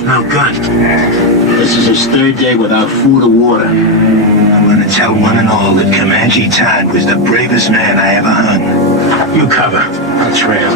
without no gun. This is his third day without food or water. I'm gonna tell one and all that Comanche Todd was the bravest man I ever hung. You cover. I'll trail.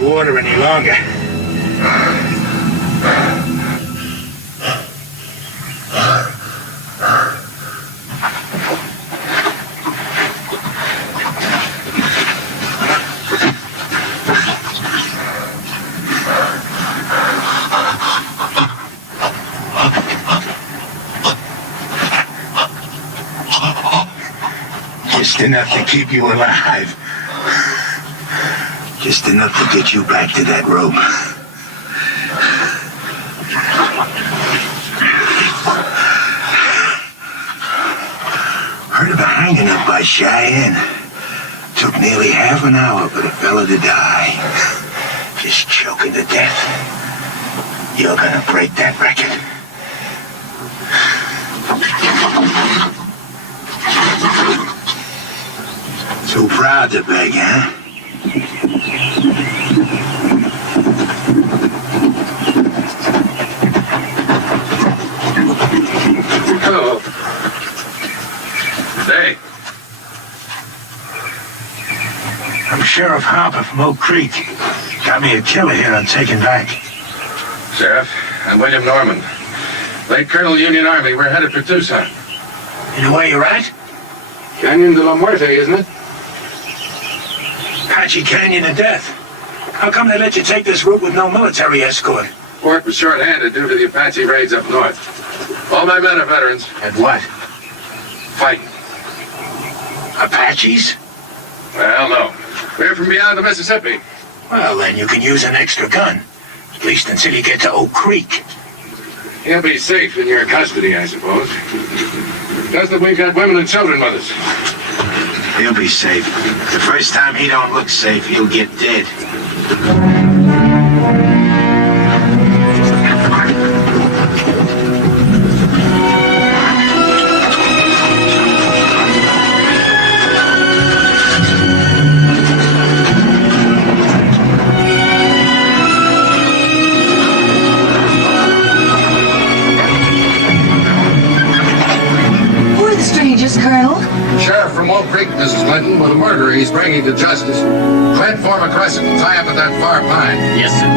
Water any longer. Just enough to keep you alive. Just enough to get you back to that rope. Heard of a hanging up by Cheyenne. Took nearly half an hour for the fella to die. Just choking to death. You're gonna break that record. Too proud to beg, huh? Hello. Hey. I'm Sheriff Harper from Oak Creek. Got me a killer here I'm taking back. Sheriff, I'm William Norman. Late Colonel Union Army. We're headed for Tucson. You know where you're at? Canyon de la Muerte, isn't it? Apache Canyon of Death. How come they let you take this route with no military escort? Fort was short-handed due to the Apache raids up north. All my men are veterans. And what? Fighting. Apaches? Well, no. We're from beyond the Mississippi. Well, then you can use an extra gun. At least until you get to Oak Creek. He'll be safe in your custody, I suppose. Just that we've got women and children with us. He'll be safe. The first time he don't look safe, he'll get dead. Colonel? Sheriff from Oak Creek, Mrs. Linton, with a murderer he's bringing to justice. Go ahead, form a crescent and tie up at that far pine. Yes, sir.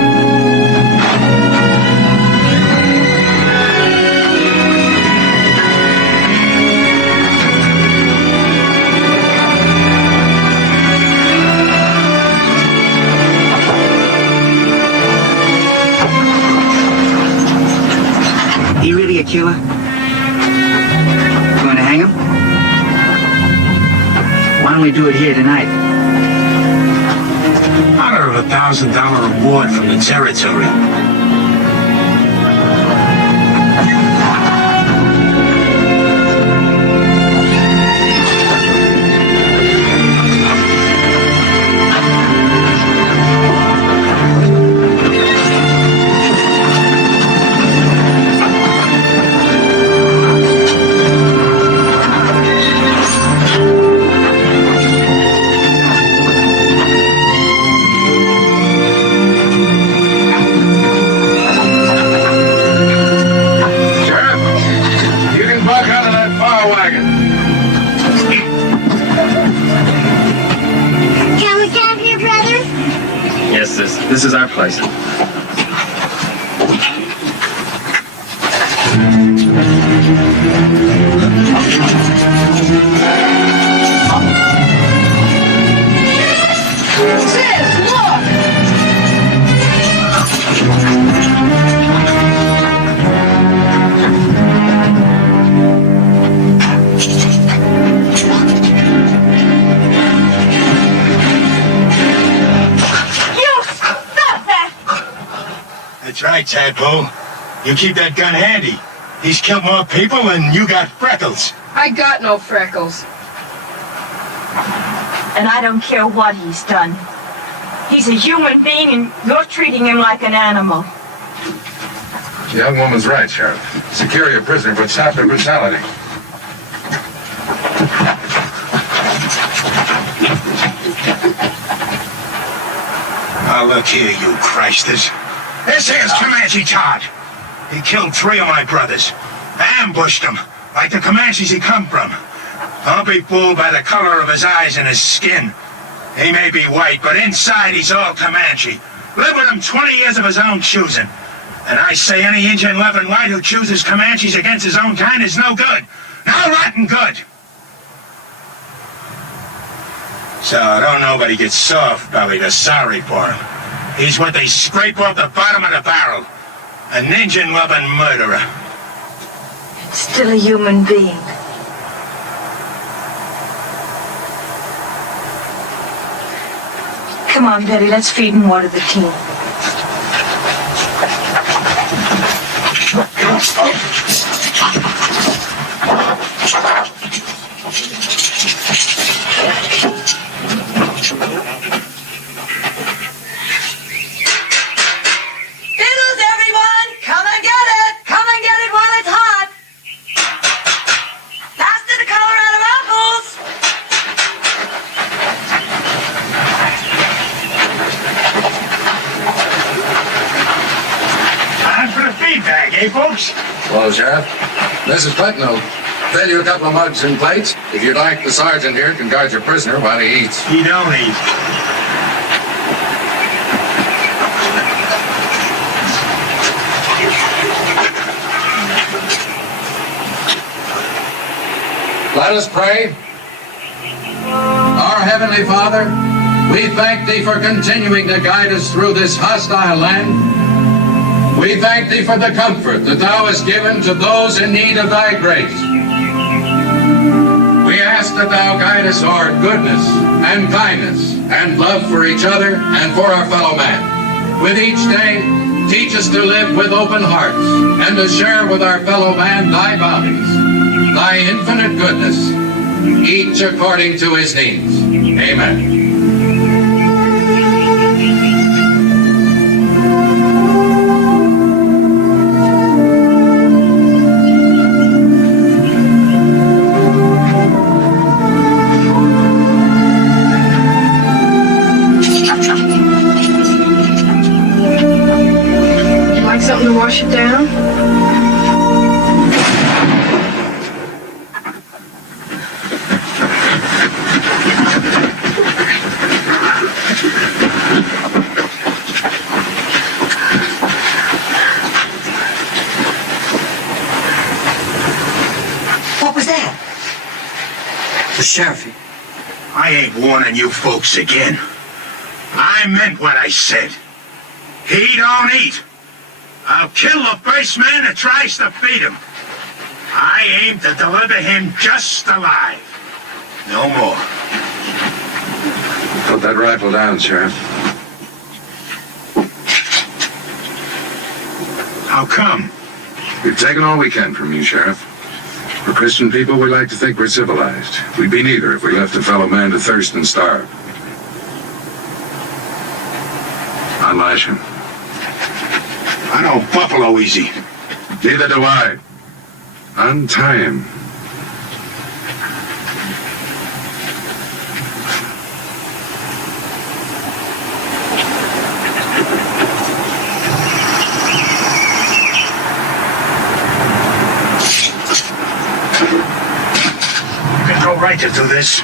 He really a killer? Going to hang him? Why don't we do it here tonight? Honor of $1,000 reward from the territory. This is our place. Sis, look! That's right, Tadpole. You keep that gun handy. He's killed more people than you got freckles. I got no freckles. And I don't care what he's done. He's a human being and you're treating him like an animal. The young woman's right, Sheriff. Secure your prisoner, but stop their brutality. Oh, look here, you Christers. This here's Comanche Todd. He killed 3 of my brothers. Ambushed them, like the Comanches he come from. Don't be fooled by the color of his eyes and his skin. He may be white, but inside he's all Comanche. Lived with him 20 years of his own choosing. And I say any Indian loving white who chooses Comanches against his own kind is no good. No rotten good. So don't nobody get soft-bellied or sorry for him. He's what they scrape off the bottom of the barrel. An Indian-loving murderer. Still a human being. Come on, Betty, let's feed and water the team. Fiddles, everyone! Come and get it! Come and get it while it's hot! Faster the Colorado apples! Time for the feedback, eh, folks? Hello, Sheriff. Mrs. Clinton will fill you a couple of mugs and plates. If you'd like, the sergeant here can guard your prisoner while he eats. He don't eat. Let us pray. Our Heavenly Father, We thank thee for continuing to guide us through this hostile land. We thank thee for the comfort that thou hast given to those in need of thy grace. We ask that thou guide us toward goodness and kindness and love for each other and for our fellow man. With each day, teach us to live with open hearts and to share with our fellow man thy bounties, thy infinite goodness, each according to his needs. Amen. Something to wash it down? What was that? The sheriff. I ain't warning you folks again. I meant what I said. He don't eat. I'll kill the first man that tries to feed him. I aim to deliver him just alive. No more. Put that rifle down, Sheriff. How come? We've taken all we can from you, Sheriff. For Christian people, we like to think we're civilized. We'd be neither if we left a fellow man to thirst and starve. Unlash him. I don't buffalo easy. Neither do I. Untie him. You got no right to do this.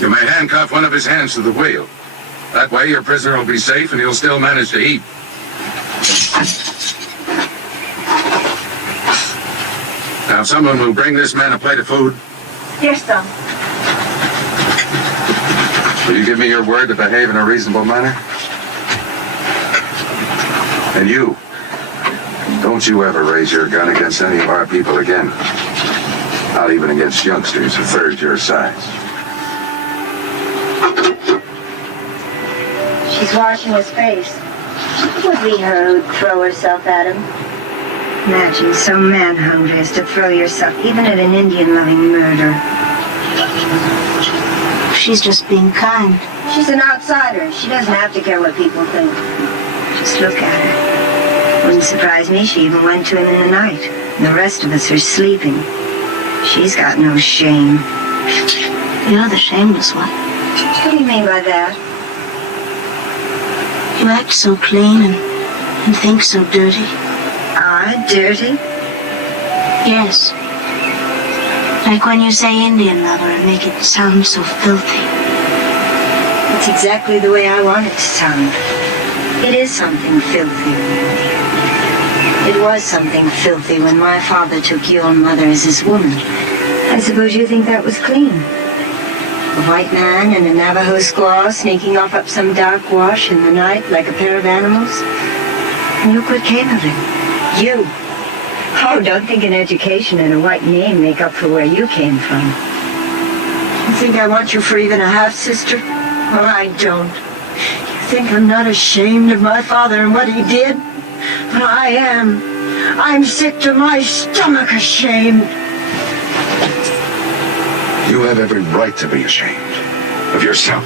You may handcuff one of his hands to the wheel. That way your prisoner will be safe and he'll still manage to eat. Now someone will bring this man a plate of food. Yes, sir. Will you give me your word to behave in a reasonable manner? And you, don't you ever raise your gun against any of our people again. Not even against youngsters a third your size. She's washing his face. It would be her who'd throw herself at him. Imagine so man-hungry as to throw yourself even at an Indian-loving murderer. She's just being kind. She's an outsider. She doesn't have to care what people think. Just look at her. Wouldn't surprise me she even went to him in the night. And the rest of us are sleeping. She's got no shame. You're the shameless one. What do you mean by that? You act so clean and think so dirty. Dirty? Yes. Like when you say Indian lover and make it sound so filthy. It's exactly the way I want it to sound. It is something filthy. It was something filthy when my father took your mother as his woman. I suppose you think that was clean. A white man and a Navajo squaw sneaking off up some dark wash in the night like a pair of animals. And look what came of it. You. Oh, don't think an education and a white name make up for where you came from. You think I want you for even a half-sister? Well, I don't. You think I'm not ashamed of my father and what he did? But I am. I'm sick to my stomach ashamed. You have every right to be ashamed of yourself.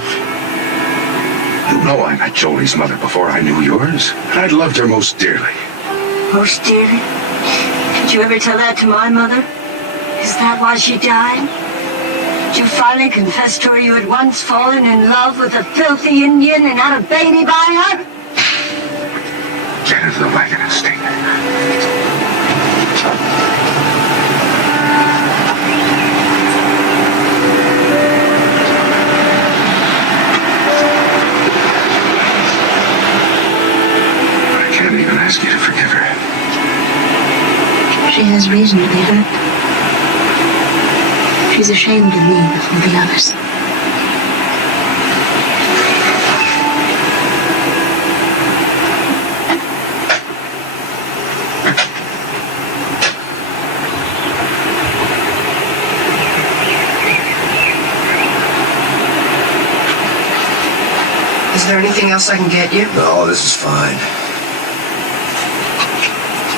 You know I met Jolie's mother before I knew yours, and I loved her most dearly. Most dearly? Did you ever tell that to my mother? Is that why she died? Did you finally confess to her you had once fallen in love with a filthy Indian and had a baby by her? Get into the wagon and stay there. Ask you to forgive her. She has reason to be hurt. She's ashamed of me before the others. Is there anything else I can get you? No, this is fine.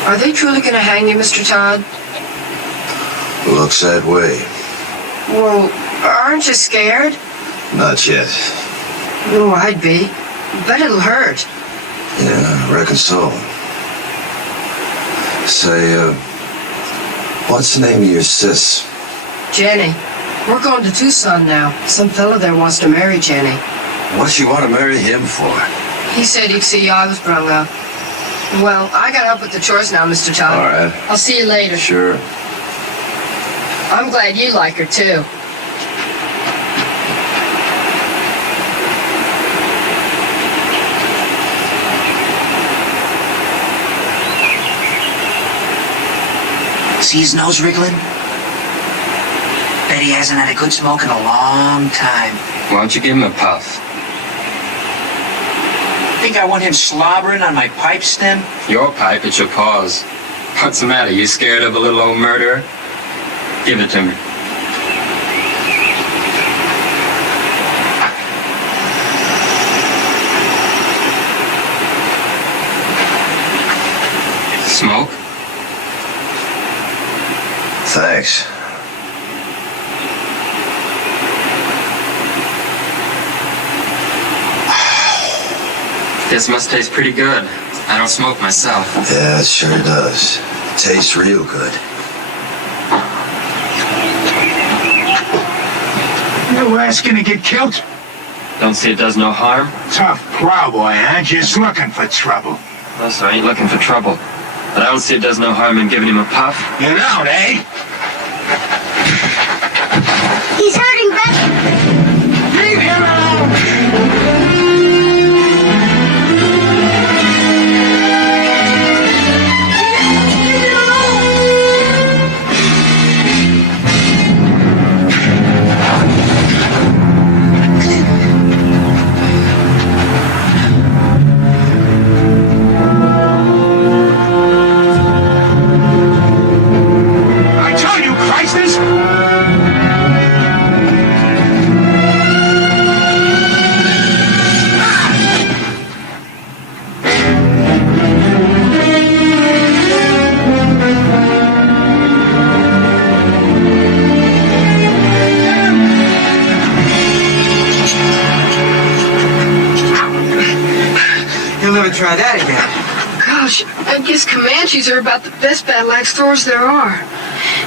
Are they truly going to hang you, Mr. Todd? Looks that way. Well, aren't you scared? Not yet. No, I'd be. Bet it'll hurt. Yeah, I reckon so. Say, what's the name of your sis? Jenny. We're going to Tucson now. Some fella there wants to marry Jenny. What's she want to marry him for? He said he'd see I was brung up. Well, I got up with the chores now, Mr. Todd. All right. I'll see you later. Sure. I'm glad you like her, too. See his nose wriggling? Bet he hasn't had a good smoke in a long time. Why don't you give him a puff? Think I want him slobbering on my pipe stem? Your pipe, it's your paws. What's the matter? You scared of a little old murderer? Give it to me. Smoke? Thanks. This must taste pretty good. I don't smoke myself. Yeah, it sure does. Tastes real good. Your ass gonna get killed? Don't see it does no harm? Tough plowboy, huh? Just looking for trouble. Well, so I ain't looking for trouble. But I don't see it does no harm in giving him a puff. You don't, eh? He's hurting Becky. Leave him alone! I tell you, Christus! You'll never try that again. Gosh, I guess Comanches are about the best battle axe throwers there are.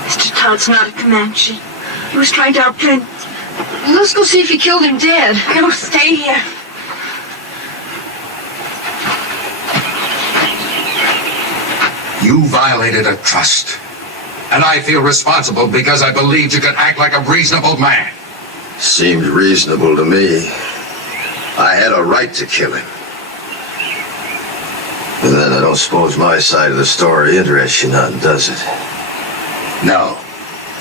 Mr. Todd's not a Comanche. He was trying to outplay. Let's go see if he killed him dead. No, stay here. You violated a trust. And I feel responsible because I believed you could act like a reasonable man. Seemed reasonable to me. I had a right to kill him. But then I don't suppose my side of the story interests you none, does it? No.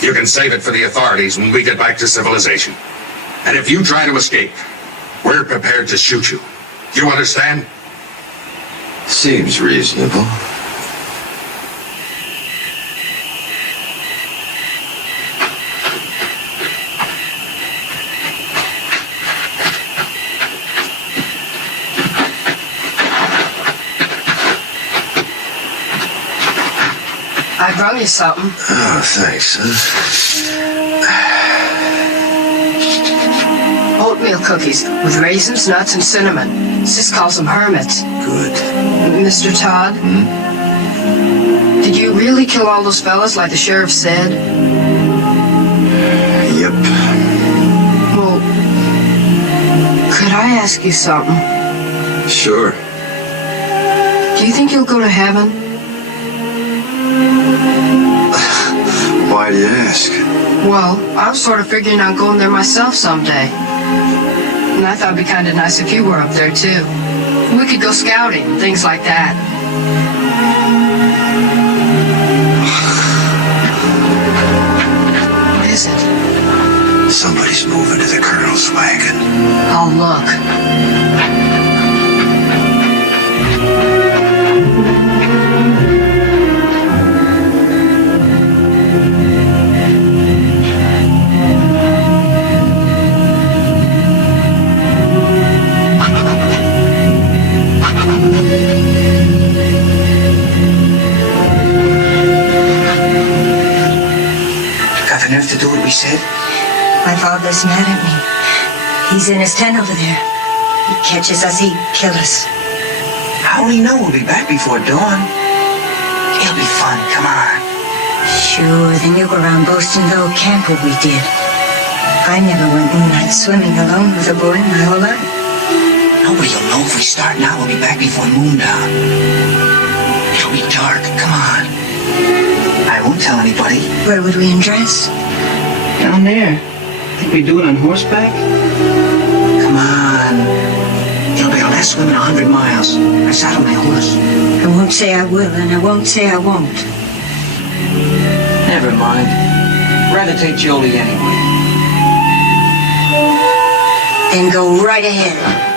You can save it for the authorities when we get back to civilization. And if you try to escape, we're prepared to shoot you. You understand? Seems reasonable. I brung you something. Oh, thanks, Oatmeal cookies with raisins, nuts, and cinnamon. Sis calls them hermits. Good. Mr. Todd? Did you really kill all those fellas like the sheriff said? Yep. Well, could I ask you something? Sure. Do you think you'll go to heaven? Why do you ask? Well, I was sort of figuring on going there myself someday. And I thought it'd be kind of nice if you were up there, too. We could go scouting, things like that. What is it? Somebody's moving to the colonel's wagon. I'll look. My father's mad at me. He's in his tent over there. He catches us, he'd kill us. How will he know we'll be back before dawn? It'll be fun, come on. Sure, then you go around boasting the old camp what we did. I never went moonlight swimming alone with a boy my whole life. Nobody will know if we start now. We'll be back before moondown. It'll be dark, come on. I won't tell anybody. Where would we undress? Down there. Think we do it on horseback? Come on. It'll be our last swim in 100 miles. I saddle my horse. I won't say I will, and I won't say I won't. Never mind. Rather take Jolie anyway. Then go right ahead.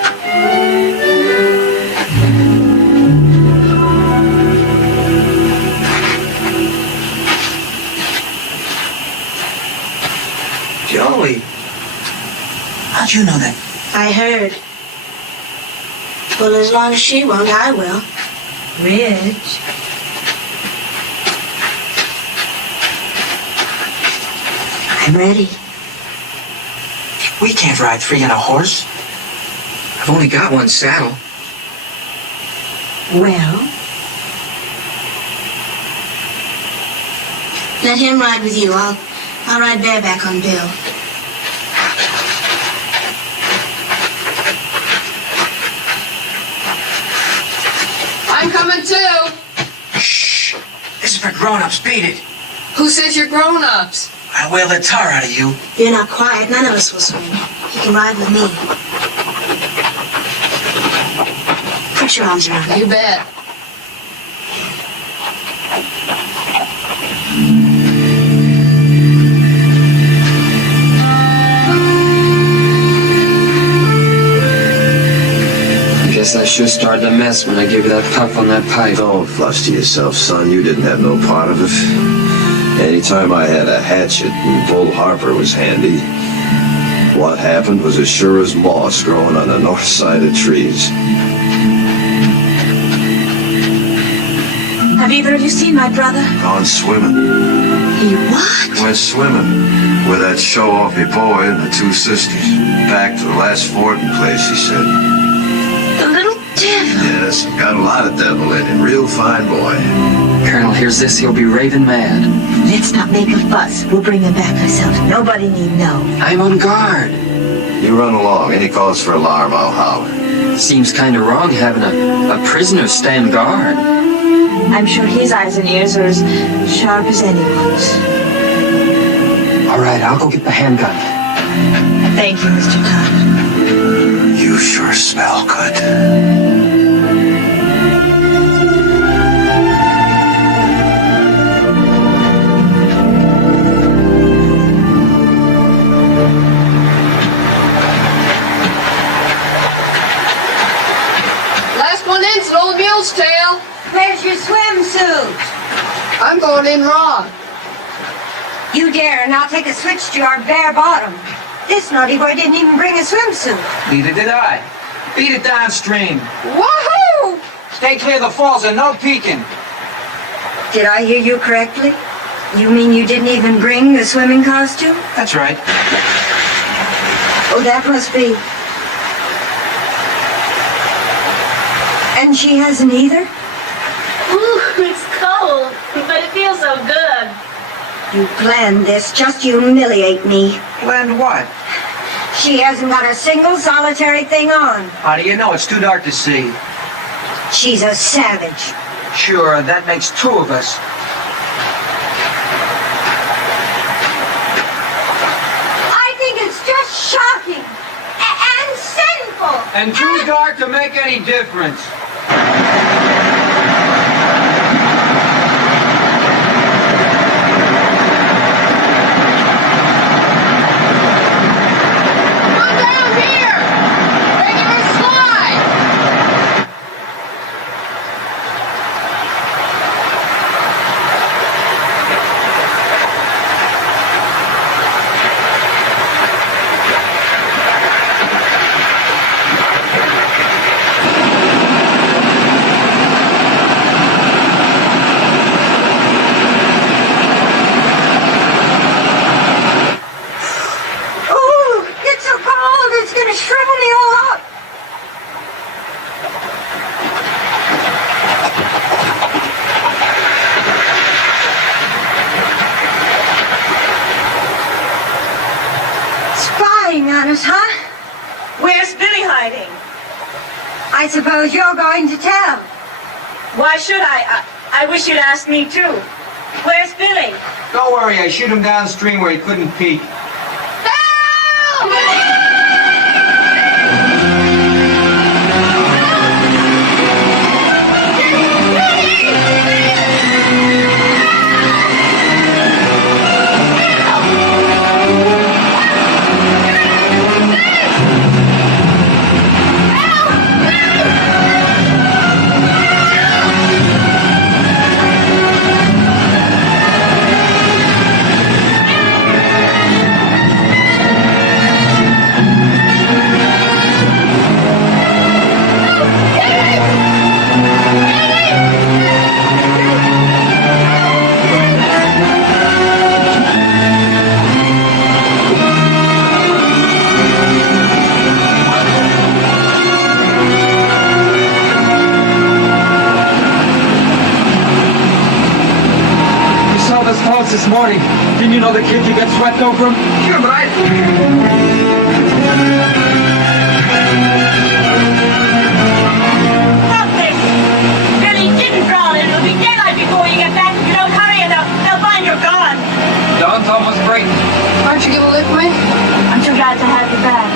Jolie, how'd you know that? I heard. Well, as long as she won't, I will. Rich. I'm ready. We can't ride three on a horse. I've only got one saddle. Well, Let him ride with you. I'll ride bareback on Bill. I'm coming too. Shh. This is for grown-ups. Beat it. Who says you're grown-ups? I'll whale the tar out of you. If you're not quiet, none of us will swim. You can ride with me. Put your arms around me. You bet. Guess I sure started a mess when I gave you that puff on that pipe. Don't fluster yourself, son. You didn't have no part of it. Anytime I had a hatchet and Bull Harper was handy, what happened was as sure as moss growing on the north side of trees. Have either of you seen my brother? Gone swimming. He what? Went swimming with that show-offy boy and the two sisters. Back to the last fording place, he said. The little devil. Yes, got a lot of devil in him. Real fine boy. Colonel hears this, he'll be raving mad. let's not make a fuss. We'll bring him back ourselves. Nobody need know. I'm on guard. You run along. Any cause for alarm, I'll holler. Seems kind of wrong having a prisoner stand guard. I'm sure his eyes and ears are as sharp as anyone's. All right, I'll go get the handgun. Thank you, Mr. Todd. You sure smell good. Last one in's an old mule's tail. Where's your swimsuit? I'm going in raw. You dare, and I'll take a switch to your bare bottom. This naughty boy didn't even bring a swimsuit. Neither did I. Beat it downstream. Woohoo! Stay clear of the falls and no peeking. Did I hear you correctly? You mean you didn't even bring the swimming costume? That's right. Oh, that must be. And she hasn't either? Ooh, it's cold, but it feels so good. You planned this just to humiliate me. Planned what? She hasn't got a single solitary thing on. How do you know? It's too dark to see. She's a savage. Sure, that makes two of us. I think it's just shocking and sinful. And too dark to make any difference. Come down here! Regular slide! Where's Billy hiding? I suppose you're going to tell. Why should I? I wish you'd ask me too. Where's Billy? Don't worry, I shoot him downstream where he couldn't peek. This morning. Didn't you know the kid you got swept over him? Sure, but Stop this! Billy didn't drown and it'll be daylight before you get back. If you don't hurry enough, they'll find you're gone. Dawn's almost breaking. Aren't you gonna lick me? I'm too glad to have you back.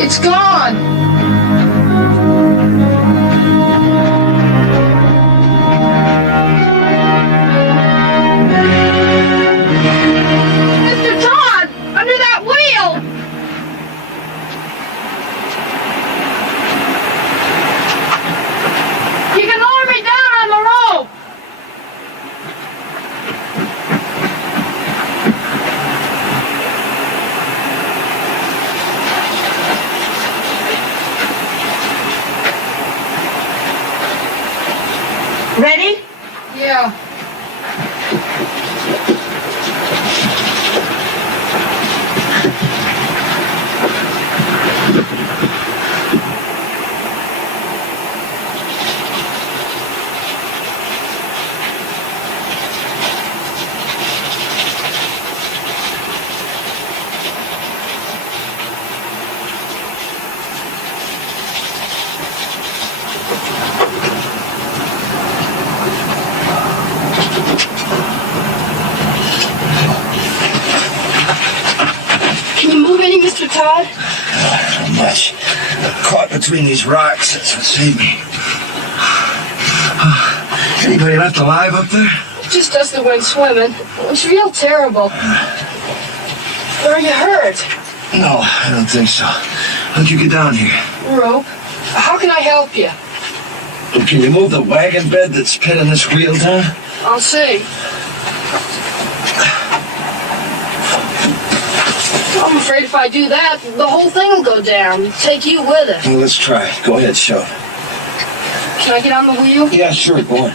It's gone! Mr. Todd! Under that wheel! You can lower me down on the rope! Ready? Yeah. Mr. Todd? Not much. I'm caught between these rocks. That's what saved me. Anybody left alive up there? Just us that went swimming. It's real terrible. Are you hurt? No, I don't think so. How'd you get down here? Rope. How can I help you? Well, can you move the wagon bed that's pinning this wheel down? I'll see. I'm afraid if I do that, the whole thing will go down. Take you with it. Well, let's try it. Go ahead, shove. Can I get on the wheel? Yeah, sure. Go on.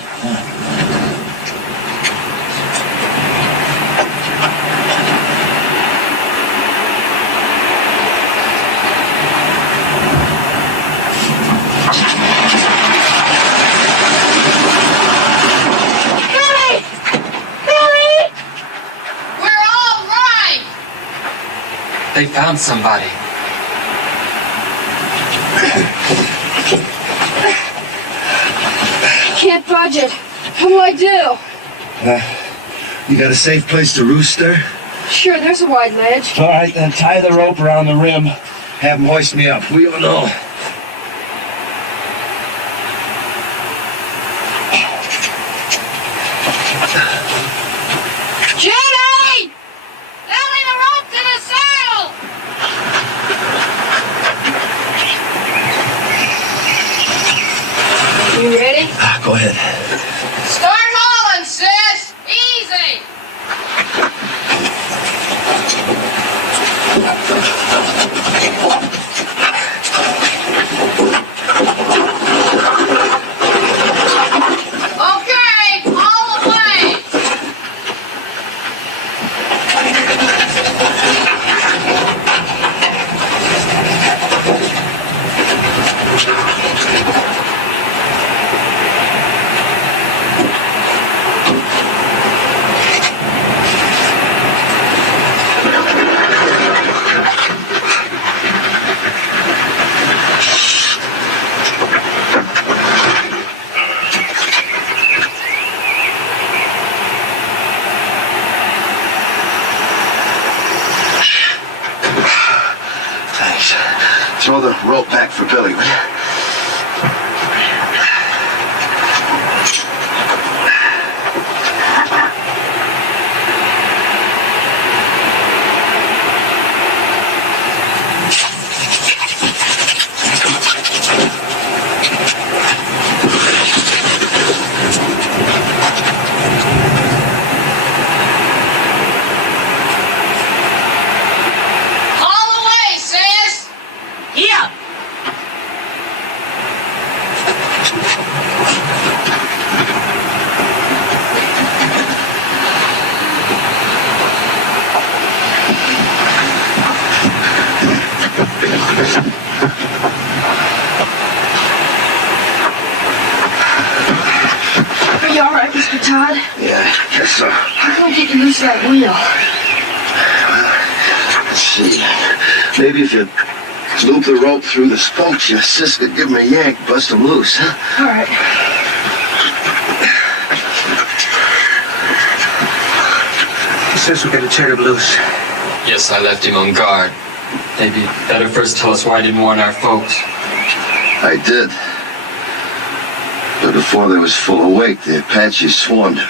they found somebody. I can't budge it. What do I do? You got a safe place to roost there? Sure, there's a wide ledge. All right, then tie the rope around the rim. Have them hoist me up. We don't know. Jenny! Belly the rope to the saddle! You ready? Go ahead. Start hauling, sis! Easy! Okay, all the way! Thanks. Throw the rope back for Billy, will you? All the way, sis! Here! Are you all right, Mr. Todd? Yeah, guess so. How can we get you loose of that wheel? Let's see. Maybe if you loop the rope through the spokes, your sis could give him a yank, bust him loose, huh? All right. Sis, we gotta turn him loose. Yes, I left him on guard. Maybe better first tell us why you didn't warn our folks. I did. But before they was full awake, the Apaches swarmed him.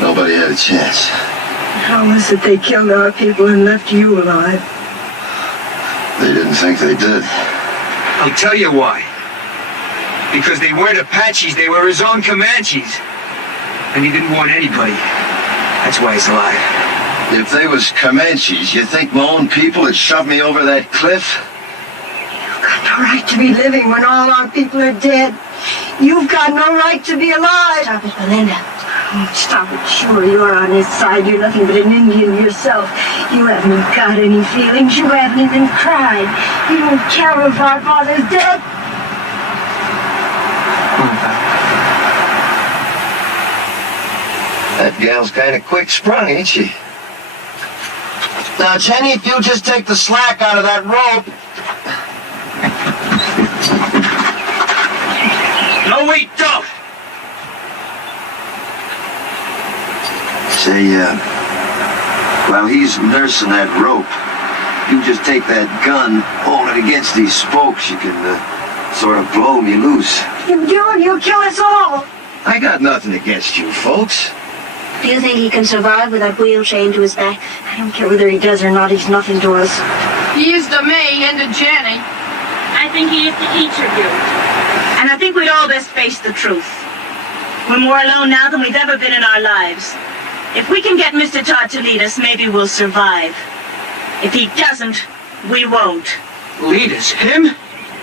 Nobody had a chance. How was it they killed our people and left you alive? They didn't think they did. I'll tell you why. Because they weren't Apaches, they were his own Comanches. And he didn't warn anybody. That's why he's alive. If they was Comanches, you think my own people had shoved me over that cliff? You've got no right to be living when all our people are dead. You've got no right to be alive. Stop it, Belinda. Oh, stop it. Sure, you're on his side. You're nothing but an Indian yourself. You haven't got any feelings. You haven't even cried. You don't care if our father's dead. That gal's kind of quick-sprung, ain't she? Now, Jenny, if you'll just take the slack out of that rope. No, wait, don't! Say, while he's nursing that rope, you just take that gun, hold it against these spokes, you can, sort of blow me loose. You do it, you'll kill us all. I got nothing against you folks. Do you think he can survive with that wheel chained to his back? I don't care whether he does or not, he's nothing to us. He is to me and to Jenny. I think he is to each of you. And I think we'd all best face the truth. We're more alone now than we've ever been in our lives. If we can get Mr. Todd to lead us, maybe we'll survive. If he doesn't, we won't. Lead us? Him?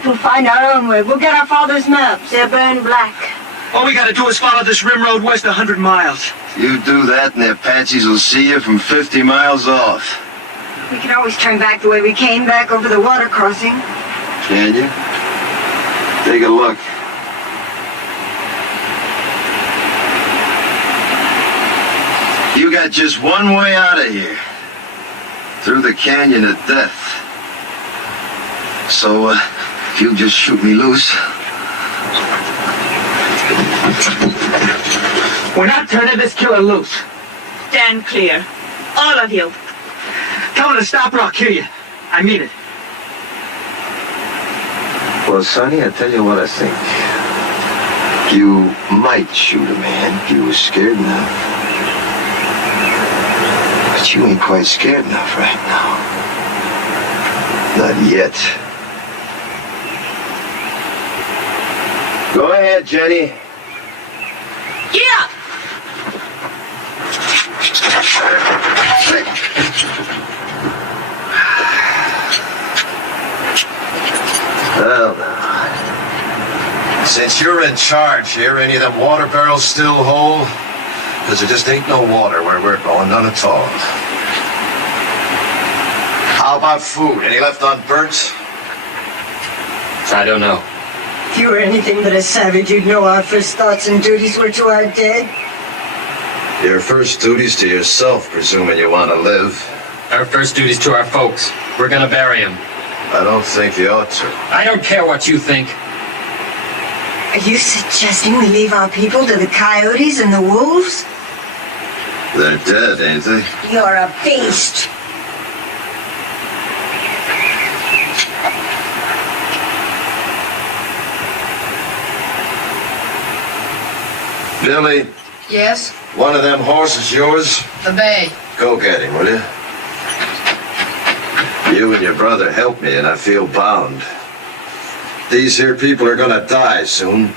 We'll find our own way. We'll get our father's maps. They're burned black. All we gotta do is follow this rim road west 100 miles. You do that and the Apaches will see you from 50 miles off. We can always turn back the way we came, back over the water crossing. Can you? Take a look. You got just one way out of here. through the canyon of death. So, if you'll just shoot me loose. We're not turning this killer loose. Stand clear. All of you. Tell him to stop or I'll kill you. I mean it. Well, Sonny, I tell you what I think. You might shoot a man if you were scared enough. But you ain't quite scared enough right now. Not yet. Go ahead, Jenny. Yeah! Well, now, since you're in charge here, any of them water barrels still whole? Because there just ain't no water where we're going, none at all. How about food? Any left unburnt? I don't know. If you were anything but a savage, you'd know our first thoughts and duties were to our dead. Your first duty's to yourself, presuming you want to live. Our first duty's to our folks. We're gonna bury him. I don't think you ought to. I don't care what you think. Are you suggesting we leave our people to the coyotes and the wolves? They're dead, ain't they? You're a beast. Billy, Yes? one of them horses yours? The bay. Go get him, will you? You and your brother helped me, and I feel bound. These here people are gonna die soon.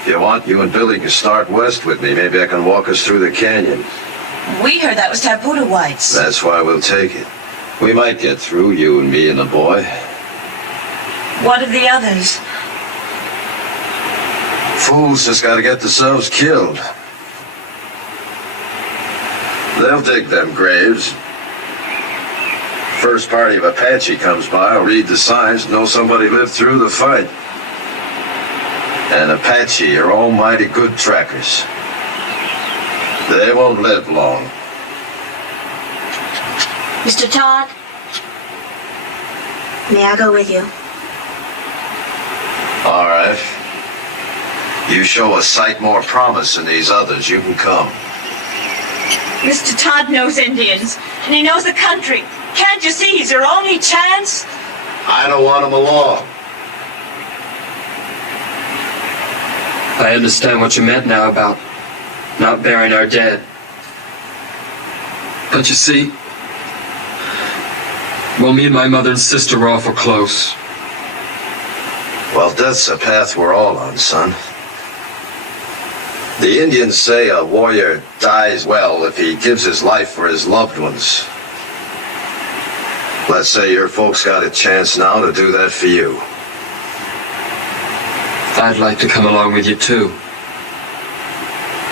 If you want, you and Billy can start west with me. Maybe I can walk us through the canyon. We heard that was taboo to whites. That's why we'll take it. We might get through, you and me and the boy. What of the others? Fools just gotta get themselves killed. They'll dig them graves. First party of Apache comes by, I'll read the signs, know somebody lived through the fight. And Apache are almighty good trackers. They won't live long. Mr. Todd, may I go with you? All right. You show a sight more promise than these others, you can come. Mr. Todd knows Indians, and he knows the country. Can't you see he's your only chance? I don't want him along. I understand what you meant now about not burying our dead. But you see, well, me and my mother and sister were awful close. Well, death's a path we're all on, son. The Indians say a warrior dies well if he gives his life for his loved ones. Let's say your folks got a chance now to do that for you. I'd like to come along with you, too.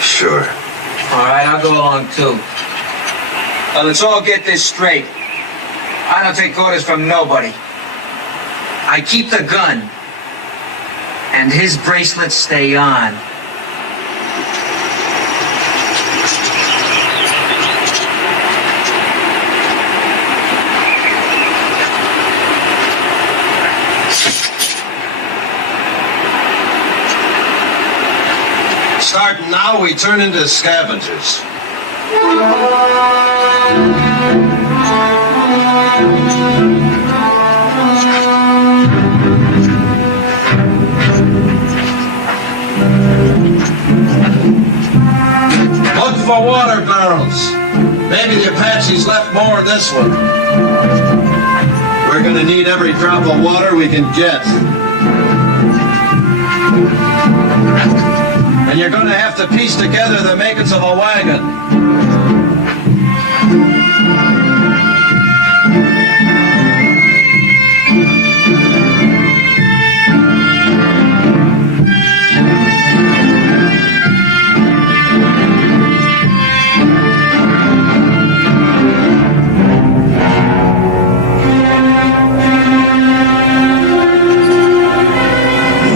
Sure. All right, I'll go along too. Now let's all get this straight. I don't take orders from nobody. I keep the gun, and his bracelets stay on. Starting now, we turn into scavengers. Look for water barrels. Maybe the Apaches left more in this one. We're gonna need every drop of water we can get. And you're gonna have to piece together the makings of a wagon.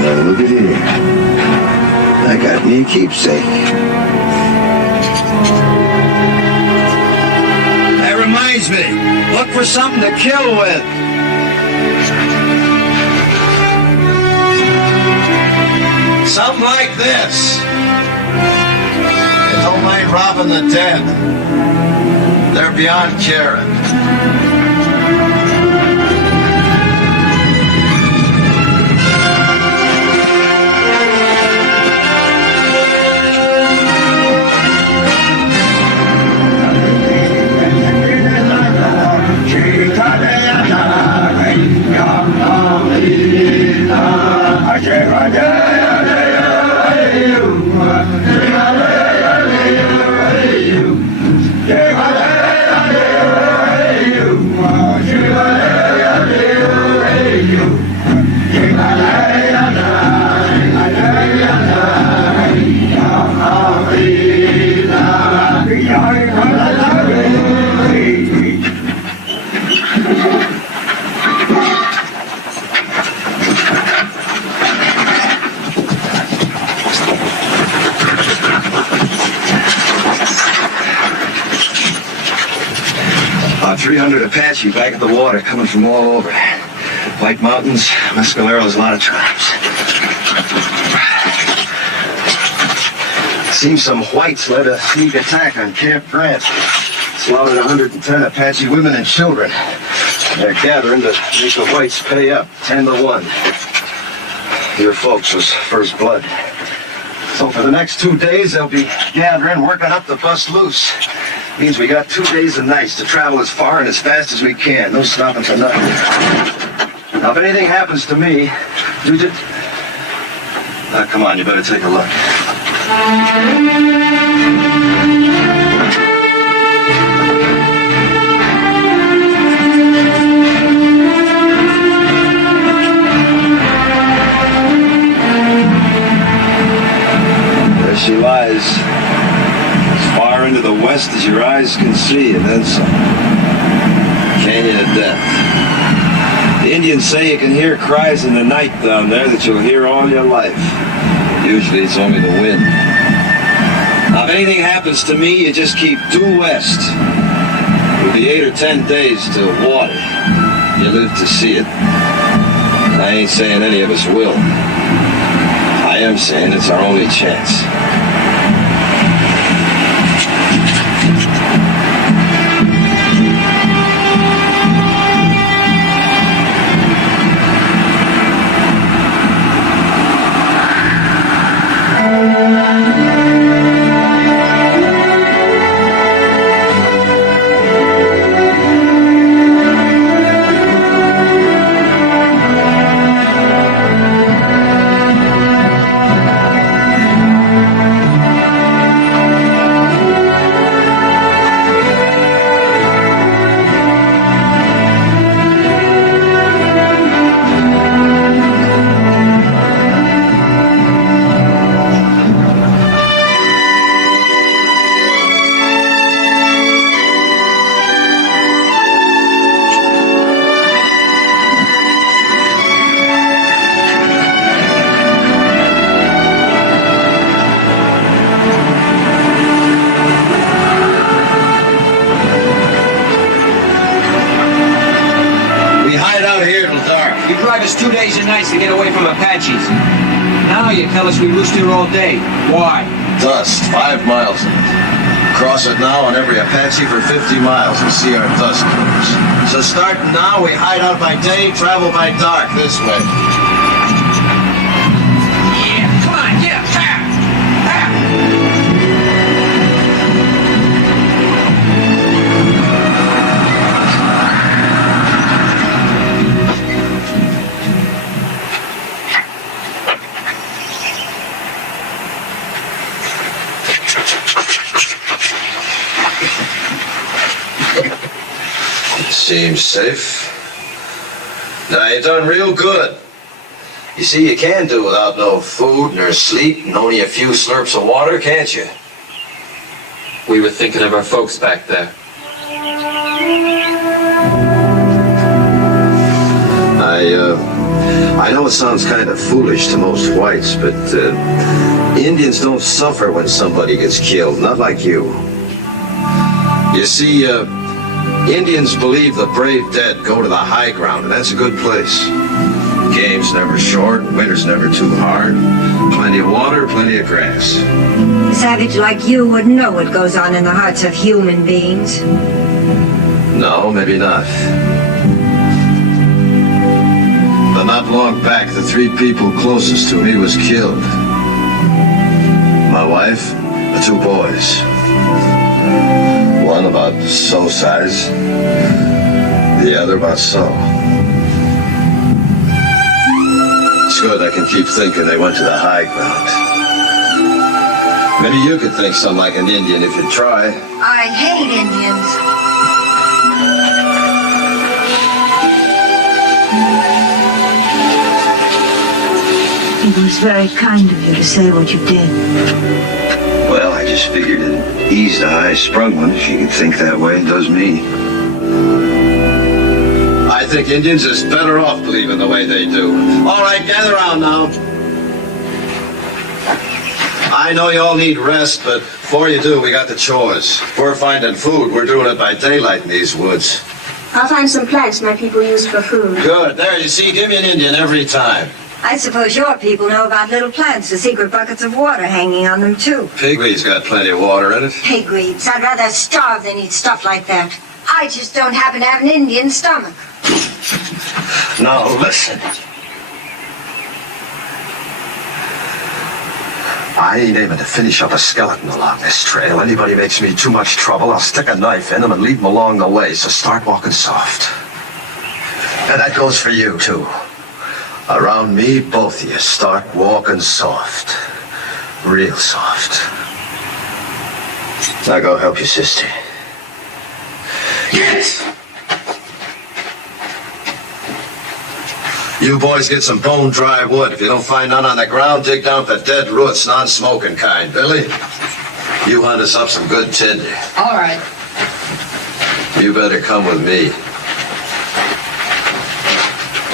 Now look at here. I got me a keepsake. That reminds me. Look for for something to kill with. Something like this. They don't mind robbing the dead. They're beyond caring. About 300 Apache back at the water coming from all over. White Mountains, Mescaleros, a lot of tribes. Seems some whites led a sneak attack on Camp Grant. Slaughtered 110 Apache women and children. They're gathering to make the whites pay up, 10-1. Your folks was first blood. So for the next 2 days, they'll be gathering, working up to bust loose. Means we got 2 days and nights to travel as far and as fast as we can. No stopping for nothing. Now, if anything happens to me, you just... come on, you better take a look. There she lies, as far into the west as your eyes can see, and then some. Canyon of Death. The Indians say you can hear cries in the night down there that you'll hear all your life. Usually it's only the wind. Now, if anything happens to me, you just keep due west. It'll be 8 or 10 days to water. You live to see it. I ain't saying any of us will. I am saying it's our only chance. Drive us 2 days and nights to get away from Apaches. Now you tell us we loosed here all day. Why? Dust, 5 miles of it. Cross it now on every Apache for 50 miles and see our dust covers. So starting now, we hide out by day, travel by dark this way. Yeah, come on, get up. Seems safe. Now, you done real good. You see, you can do without no food, nor sleep, and only a few slurps of water, can't you? We were thinking of our folks back there. I know it sounds kind of foolish to most whites, but Indians don't suffer when somebody gets killed, not like you. You see, Indians believe the brave dead go to the high ground, and that's a good place. Game's never short, winter's never too hard. Plenty of water, plenty of grass. A savage like you wouldn't know what goes on in the hearts of human beings. No, maybe not. But not long back, the 3 people closest to me was killed. My wife, the 2 boys. One about so size, the other about so. It's good I can keep thinking they went to the high ground. Maybe you could think something like an Indian if you try. I hate Indians. It was very kind of you to say what you did. Well, I just figured it eased a high-sprung one if you could think that way. It does me. I think Indians is better off believing the way they do. All right, gather around now. I know you all need rest, but before you do, we got the chores. If we're finding food, we're doing it by daylight in these woods. I'll find some plants my people use for food. Good. There, you see, give me an Indian every time. I suppose your people know about little plants with secret buckets of water hanging on them, too. Pigweed's got plenty of water in it. Pigweeds. I'd rather starve than eat stuff like that. I just don't happen to have an Indian stomach. Now, listen. I ain't aiming to finish up a skeleton along this trail. Anybody makes me too much trouble, I'll stick a knife in them and lead them along the way, so start walking soft. And that goes for you, too. Around me, both of you, start walking soft. Real soft. Now go help your sister. Yes! You boys get some bone-dry wood. If you don't find none on the ground, dig down for dead roots, non-smoking kind. Billy, you hunt us up some good tinder. All right. You better come with me.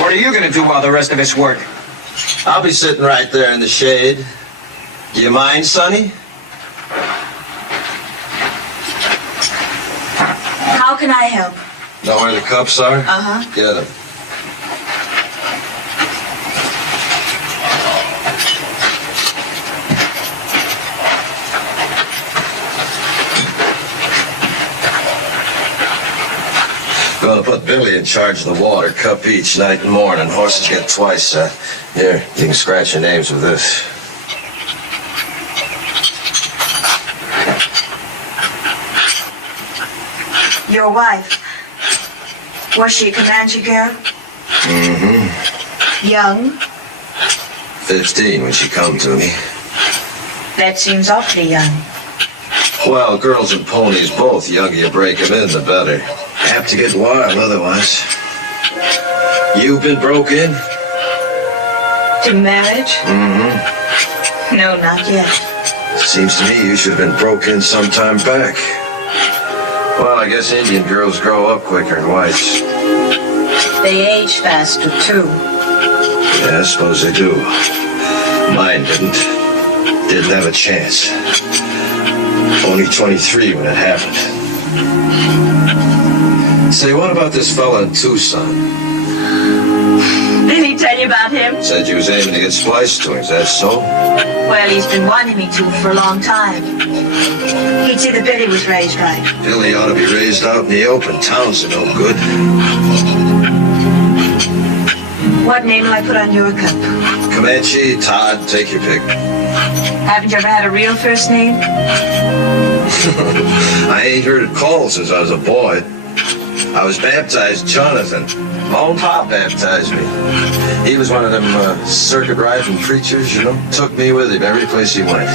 What are you gonna do while the rest of us work? I'll be sitting right there in the shade. Do you mind, Sonny? How can I help? Know where the cups are? Uh-huh. Get them. Gonna put Billy in charge of the water, cup each night and morning. Horses get twice. Here, you can scratch your names with this. Your wife. Was she a Comanche girl? Mm-hmm. Young? 15 when she come to me. That seems awfully young. Well, girls and ponies both, younger you break them in, the better. Apt to get wild otherwise. You've been broke in? To marriage? Mm-hmm. No, not yet. Seems to me you should have been broke in some time back. Well, I guess Indian girls grow up quicker than whites. They age faster, too. Yeah, I suppose they do. Mine didn't. Didn't have a chance. Only 23 when it happened. Say, what about this fella in Tucson? Did he tell you about him? Said you was aiming to get spliced to him, is that so? Well, he's been wanting me to for a long time. He'd see that Billy was raised right. Billy ought to be raised out in the open. Towns are no good. What name will I put on your cup? Comanche, Todd, take your pick. Haven't you ever had a real first name? I ain't heard it called since I was a boy. I was baptized Jonathan. My own pop baptized me. He was one of them circuit riding preachers, you know. Took me with him every place he went.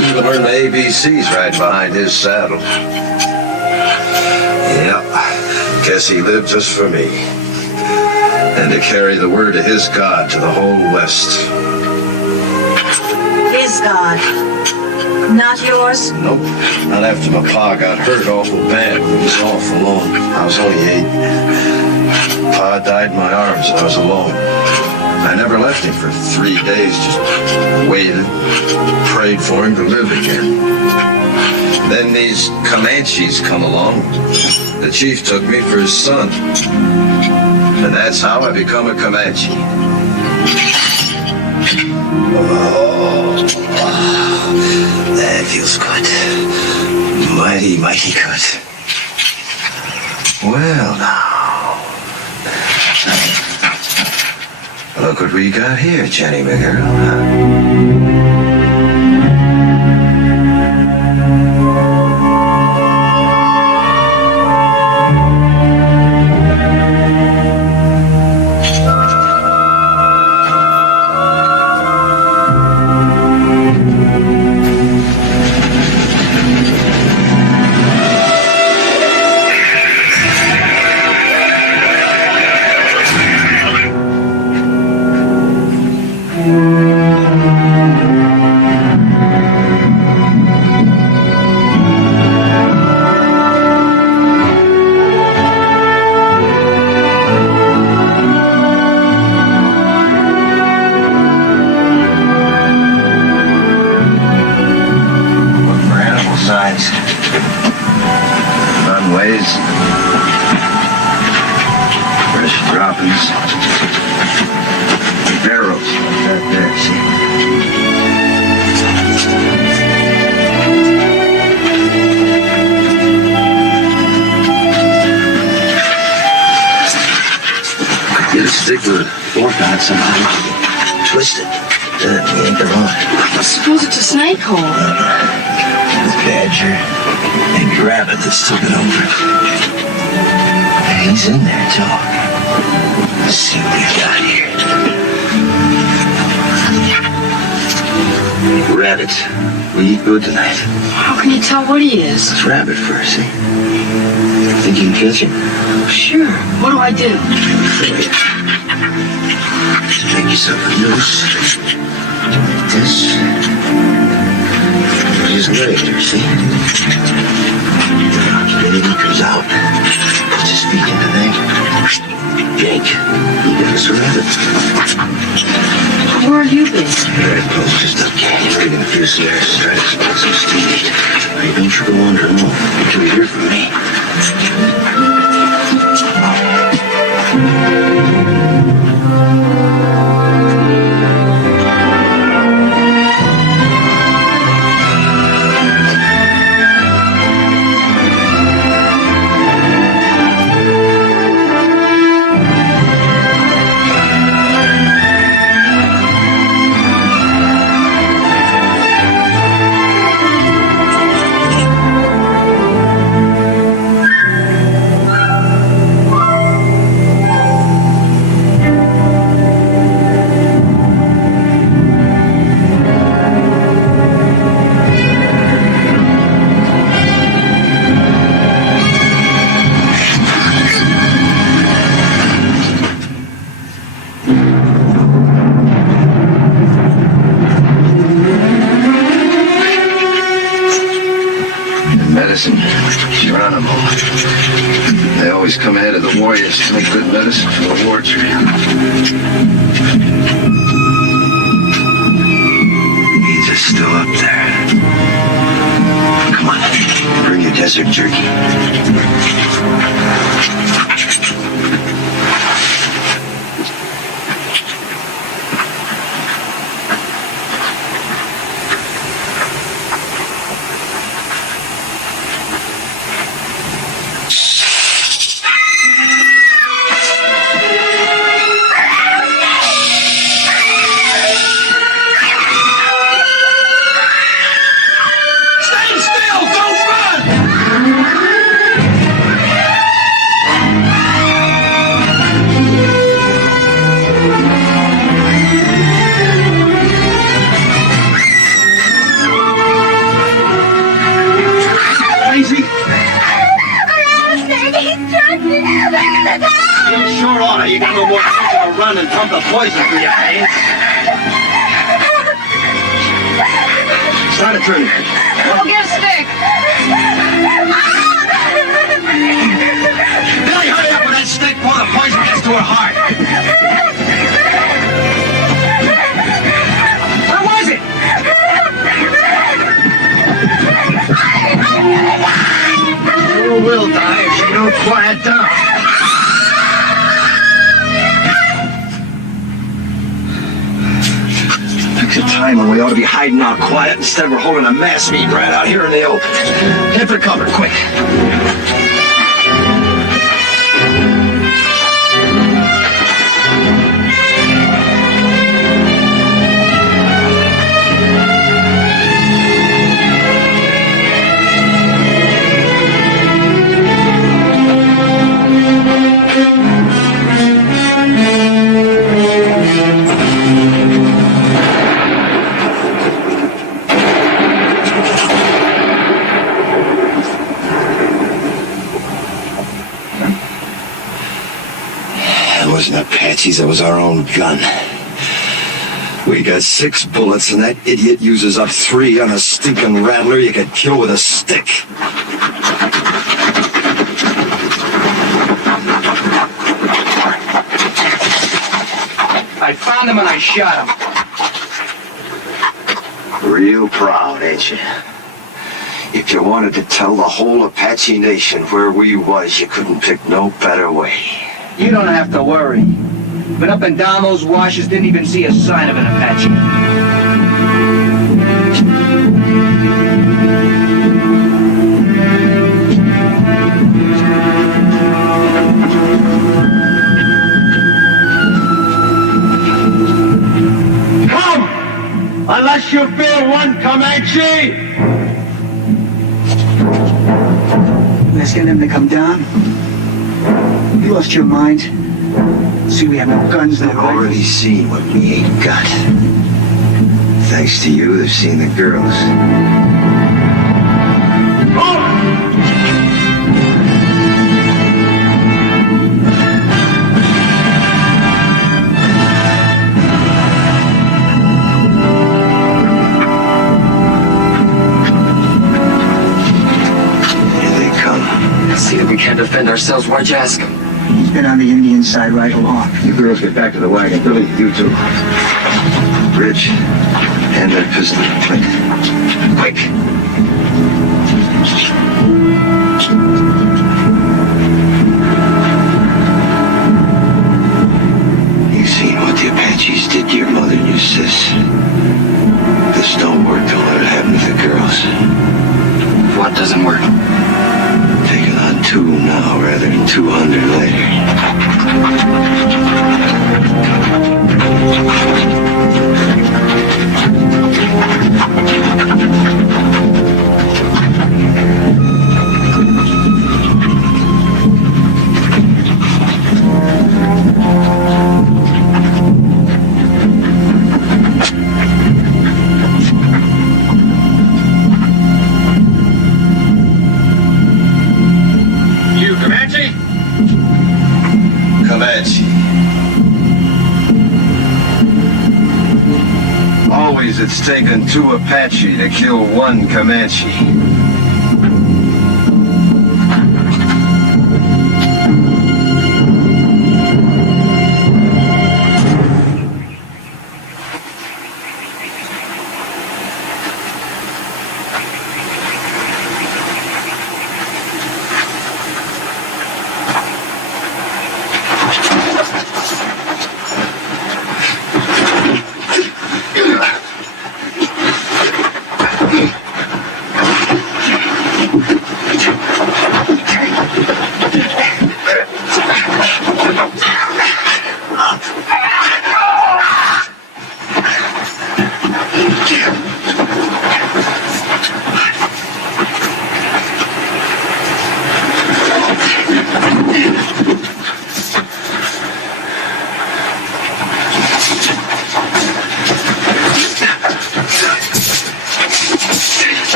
He even learned the ABCs riding behind his saddle. Yep. Guess he lived just for me. And to carry the word of his God to the whole West. His God. Not yours? Nope. Not after my pa got hurt awful bad when he was off alone. I was only 8. Pa died in my arms and I was alone. I never left him for 3 days, just waited, prayed for him to live again. Then these Comanches come along. The chief took me for his son. And that's how I become a Comanche. Oh, that feels good. Mighty, mighty good. Well, now. Look what we got here, Jenny McGirl. Runways, fresh droppings, barrels like that there, see? Get a stick with a fork on it somehow. Twist it. Then we ain't the line. I suppose it's a snake hole. Badger and rabbit that's took it over. He's in there too. Let's see what we got here. Rabbit. We eat good tonight. How can you tell what he is? It's rabbit first, see? Think you can catch him? Sure. What do I do? Make yourself a noose. Like this. His leg there, see? Then he comes out, puts his feet in the thing. Yank. He got us a rabbit. Where have you been? Very close, just up canyon, breathing a few snares, trying to spot some steam. Hey, don't you go wandering off until you hear from me. They always come ahead of the warriors to make good medicine for the war tree. He's just still up there. Come on, bring your desert jerky. And pump the poison through your veins. Start a turn. Go get a stick. Billy, hurry up with that stick before the poison gets to her heart. Where was it? will die if you don't quiet down. It's a time when we ought to be hiding out quiet. Instead, we're holding a mass meeting right out here in the open. Head for cover, quick. Wasn't Apaches, it was our own gun. We got 6 bullets and that idiot uses up 3 on a stinking rattler you could kill with a stick. I found him and I shot him. Real proud, ain't you? If you wanted to tell the whole Apache nation where we was, you couldn't pick no better way. You don't have to worry. Been up and down those washes, didn't even see a sign of an Apache. Come! Unless you feel one Comanche! You asking them to come down? You lost your mind? See, we have no guns, no They've already seen what we ain't got. Thanks to you, they've seen the girls. Here they come. See that we can't defend ourselves, why'd you ask him? He's been on the Indian side right along. You girls get back to the wagon. Billy, you too. Rich, hand that pistol to Clint. Quick! You've seen what the Apaches did to your mother and your sis. This don't work, don't let it happen to the girls. What doesn't work? Taking on 2 now rather than 200 later. Comanche. Always it's taken 2 Apache to kill 1 Comanche.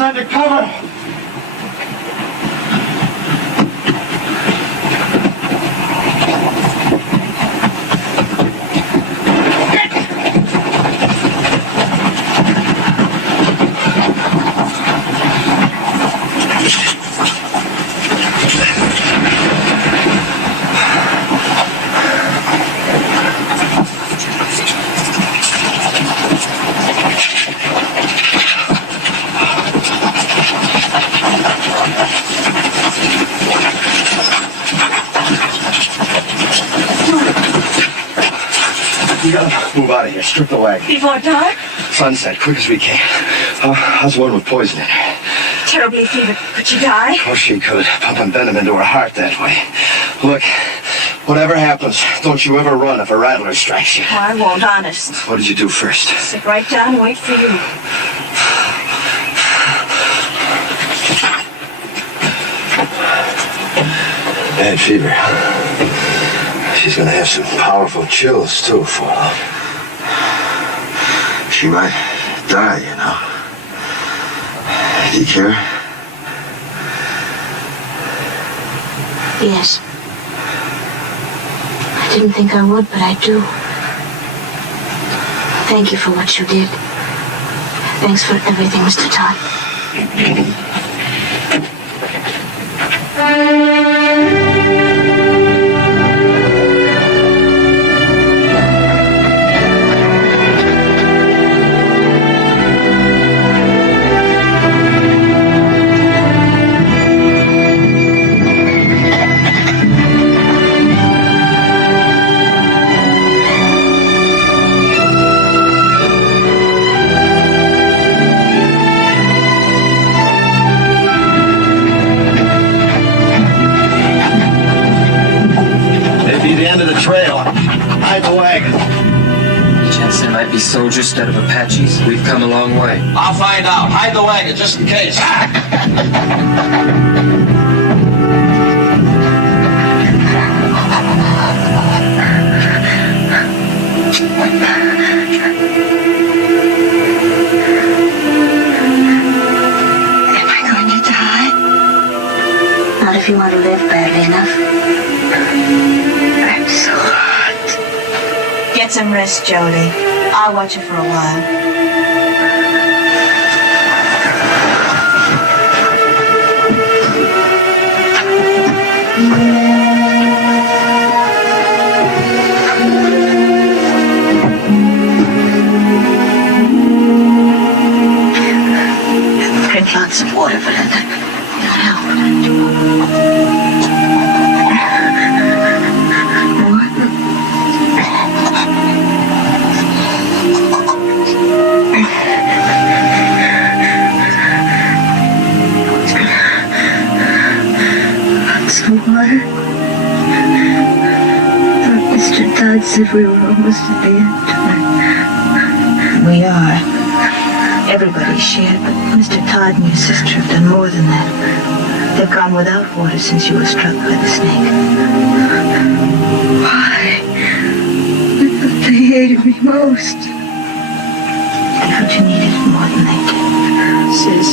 us under cover. We gotta move out of here. Strip the wagon. Before dark? Sunset, quick as we can. How's the one with poison in her? Terribly fevered. Could she die? Of course she could. Pumping venom into her heart that way. Look, whatever happens, don't you ever run if a rattler strikes you. Oh, I won't, honest. What did you do first? Sit right down and wait for you. Bad fever. She's gonna have some powerful chills, too, fallout. She might die, you know. Do you care? Yes. I didn't think I would, but I do. Thank you for what you did. Thanks for everything, Mr. Todd. Soldiers instead of Apaches. We've come a long way. I'll find out. Hide the wagon just in case. Am I going to die? Not if you want to live badly enough. I'm so hot. Get some rest, Jodie. I'll watch you for a while. Drink lots of water, Belinda. It'll help. Water. Mr. Todd said we were almost at the end. We are. Everybody shared, but Mr. Todd and your sister have done more than that. They've gone without water since you were struck by the snake. Why? I thought they hated me most. They thought you needed it more than they did. Sis.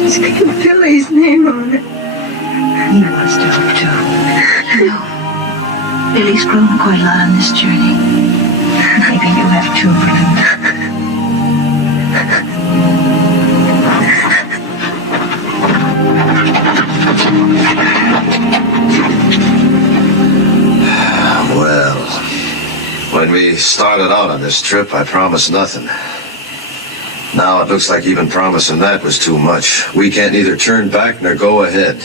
It's got Billy's name on it. He wants to help too. No. Billy's grown quite a lot on this journey. Maybe you have too, Belinda. Well, when we started out on this trip, I promised nothing. Now it looks like even promising that was too much. We can't neither turn back nor go ahead.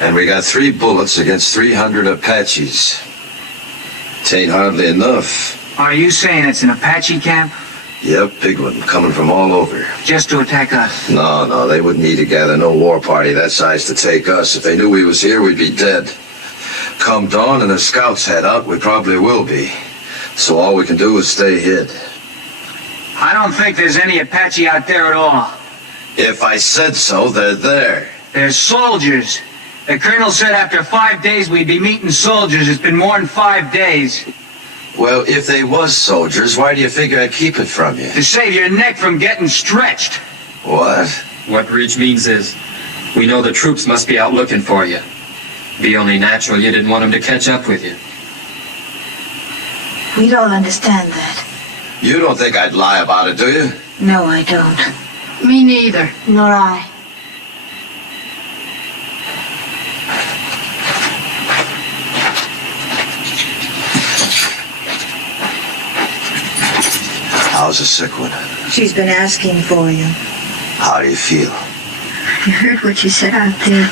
And we got 3 bullets against 300 Apaches. Tain't hardly enough. Are you saying it's an Apache camp? Yep, big one, coming from all over. Just to attack us? No, they wouldn't need to gather no war party that size to take us. If they knew we was here, we'd be dead. Come dawn and the scouts head out, we probably will be. So all we can do is stay hid. I don't think there's any Apache out there at all. If I said so, they're there. They're soldiers. The colonel said after 5 days we'd be meeting soldiers. It's been more than 5 days. Well, if they was soldiers, why do you figure I'd keep it from you? To save your neck from getting stretched. What? What Reach means is, we know the troops must be out looking for you. Be only natural you didn't want them to catch up with you. We'd all understand that. You don't think I'd lie about it, do you? No, I don't. Me neither. Nor I. How's the sick one? She's been asking for you. How do you feel? I heard what you said out there.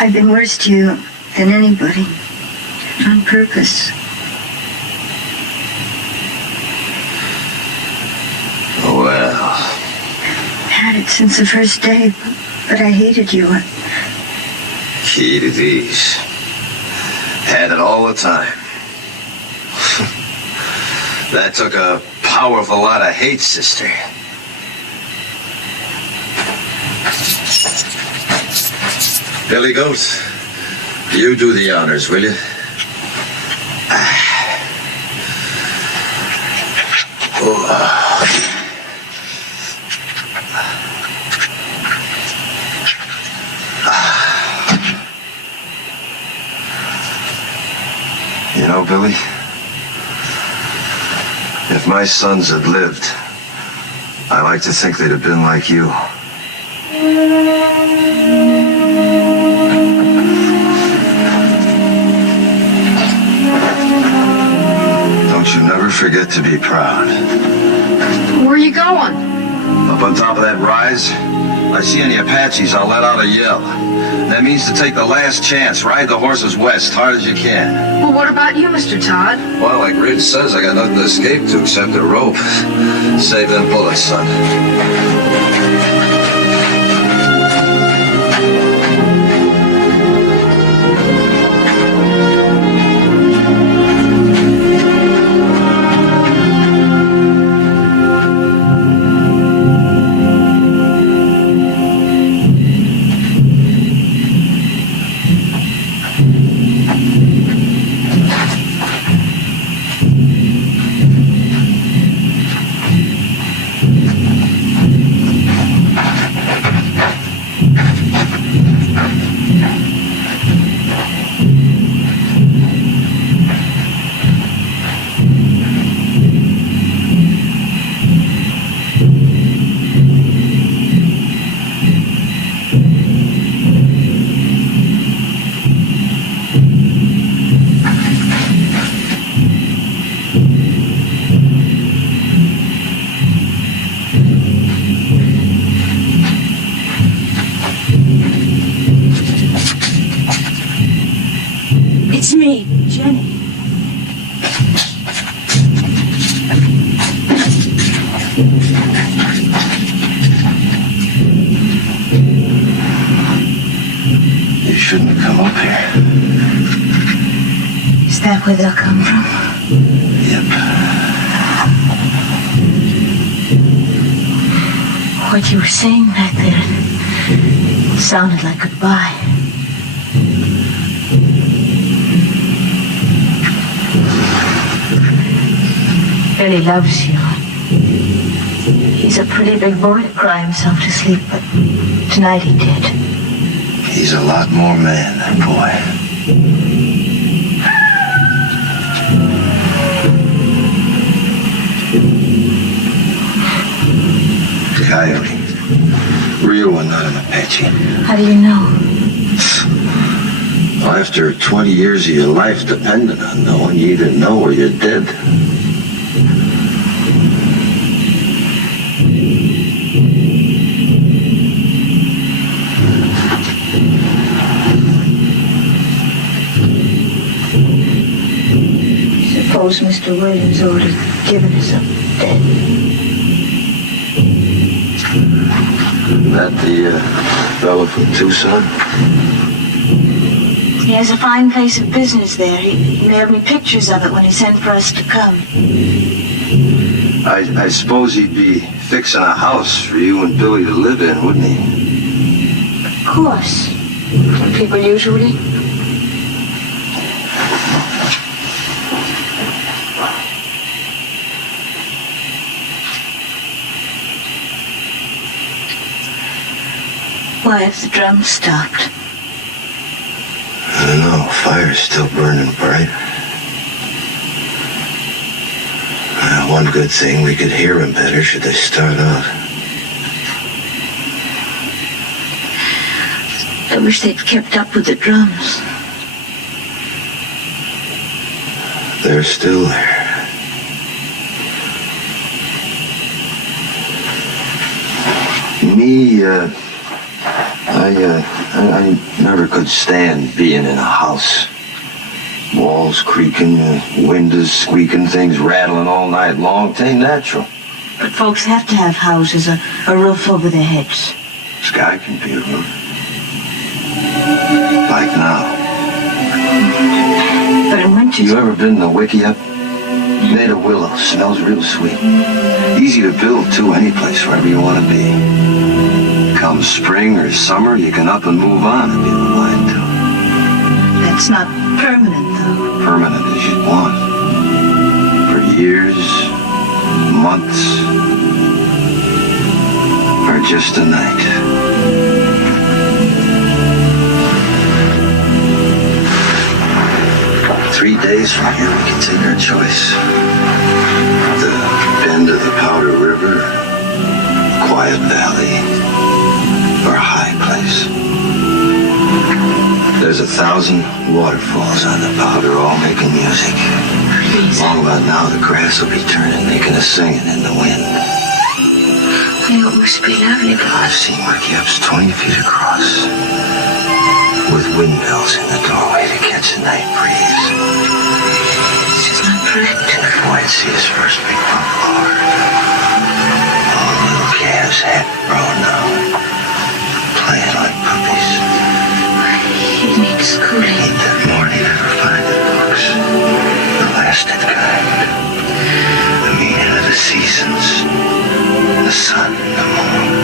I've been worse to you than anybody. On purpose. Well... Had it since the first day, but I hated you. Key to these. Had it all the time. That took a powerful lot of hate, sister. Billy Goat, you do the honors, will you? You know, Billy, if my sons had lived, I like to think they'd have been like you. Don't you never forget to be proud. Where are you going? Up on top of that rise, I see any Apaches, I'll let out a yell. That means to take the last chance, ride the horses west, hard as you can. Well, what about you, Mr. Todd? Well, like Ridge says, I got nothing to escape to except a rope. Save them bullets, son. It's me, Jenny. You shouldn't have come up here. Is that where they'll come from? Yep. What you were saying back there sounded like goodbye. Billy loves you. He's a pretty big boy to cry himself to sleep, but tonight he did. He's a lot more man than boy. Coyote. Real one, not an Apache. How do you know? After 20 years of your life depending on knowing, you either know or you're dead. Suppose Mr. Williams ought to have given us up dead. That the fellow from Tucson? He has a fine place of business there. He mailed me pictures of it when he sent for us to come. I suppose he'd be fixing a house for you and Billy to live in, wouldn't he? Of course. People usually? Why have the drums stopped? I don't know. Fire's still burning bright. One good thing, we could hear them better should they start out. I wish they'd kept up with the drums. They're still there. Me, I never could stand being in a house. Walls creaking, windows squeaking, things rattling all night long. It ain't natural. But folks have to have houses, a roof over their heads. Sky can be a roof. Like now. But in winter... You ever been to Wickiup? Made of willow, smells real sweet. Easy to build, too, any place, wherever you want to be. Come spring or summer, you can up and move on if you don't mind to. That's not permanent, though. Permanent as you'd want. For years, months, or just a night. 3 days from here, we can take our choice. The bend of the Powder River, quiet valley, or a high place. There's 1,000 waterfalls on the Powder, all making music. Please. Long about now, the grass will be turning, making a singing in the wind. It must be lovely, but I've seen Wickiups 20 feet across, with windmills in the doorway to catch the night breeze. it's just not practical. If White see his first big buffalo herd, all the little calves half grown now, playing like puppies. He needs schooling. Ain't that more he'd ever find in books. The lasted kind. The meaning of the seasons. The sun, the moon.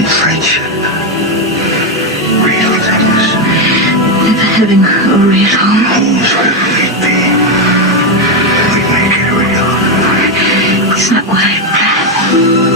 And friendship. Real things. Never having a real home. Homes wherever we'd be. We'd make it real. It's not what I planned.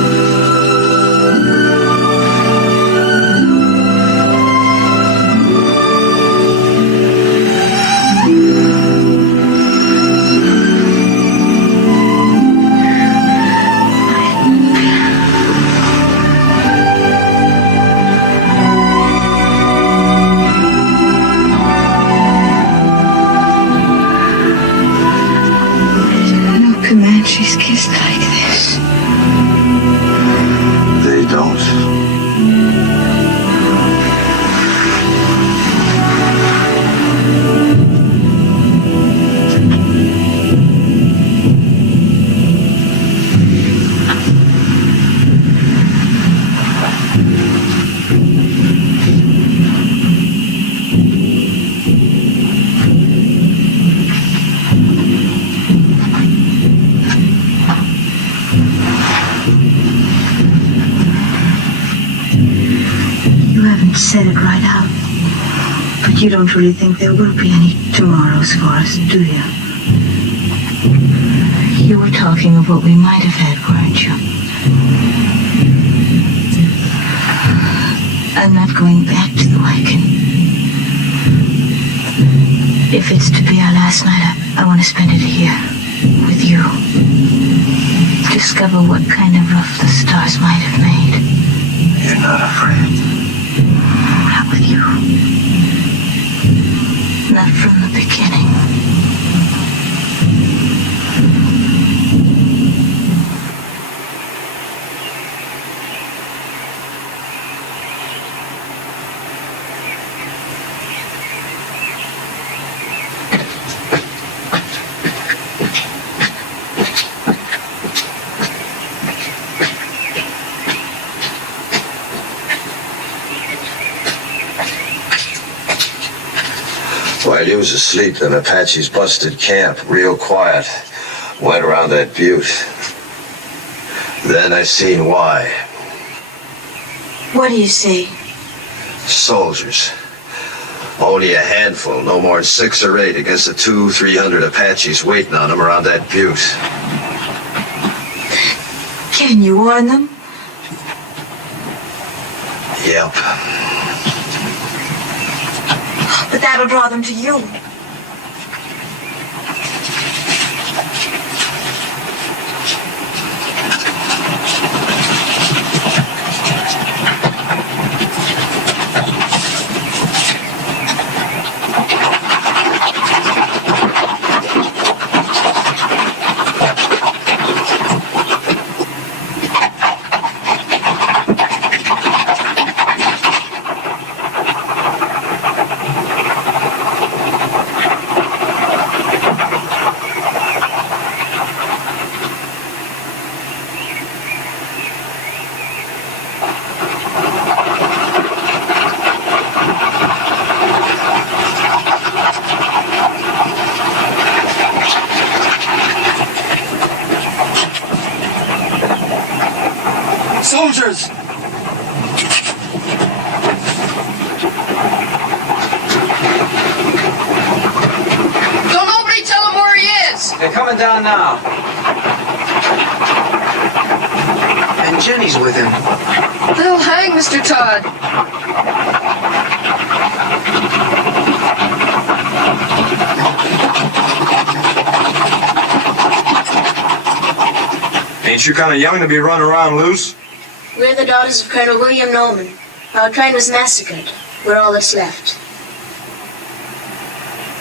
Comanches kiss like this. They don't. Said it right out. But you don't really think there will be any tomorrows for us, do you? You were talking of what we might have had, weren't you? I'm not going back to the Wagon. If it's to be our last night, I want to spend it here, with you. Discover what kind of rough the stars might have made. You're not afraid. Not with you. Not from the beginning. While he was asleep, the Apaches busted camp real quiet. Went around that butte. Then I seen why. What do you see? Soldiers. Only a handful, no more than 6 or 8 against the 200-300 Apaches waiting on them around that butte. Can you warn them? Yep. But that'll draw them to you. Soldiers! Don't nobody tell him where he is! They're coming down now. And Jenny's with him. They'll hang Mr. Todd. Ain't you kind of young to be running around loose? We're the daughters of Colonel William Norman. Our train was massacred. We're all that's left.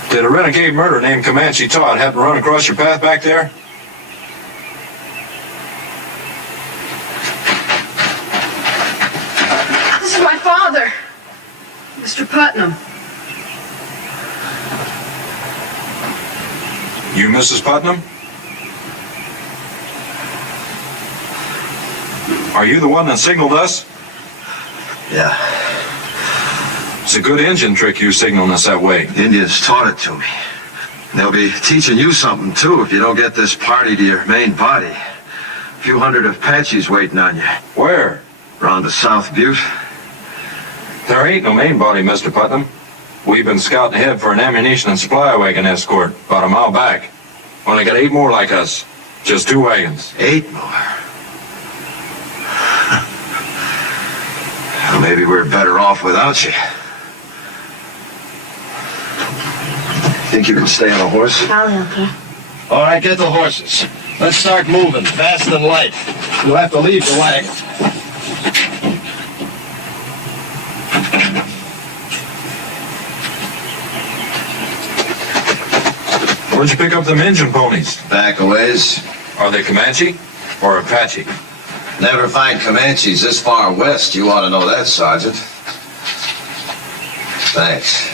Did a renegade murderer named Comanche Todd happen to run across your path back there? This is my father, Mr. Putnam. You Mrs. Putnam? Are you the one that signaled us? Yeah. It's a good engine trick you signaling us that way. Indians taught it to me. And they'll be teaching you something, too, if you don't get this party to your main body. A few hundred Apaches waiting on you. Where? Around the South Butte. There ain't no main body, Mr. Putnam. We've been scouting ahead for an ammunition and supply wagon escort about a mile back. Only got 8 more like us. Just 2 wagons. 8 more? Well, maybe we're better off without you. Think you can stay on a horse? I'll help her. All right, get the horses. Let's start moving, fast and light. You'll have to leave the wagon. Where'd you pick up them engine ponies? Back a ways. Are they Comanche or Apache? Never find Comanches this far west. You ought to know that, Sergeant. Thanks.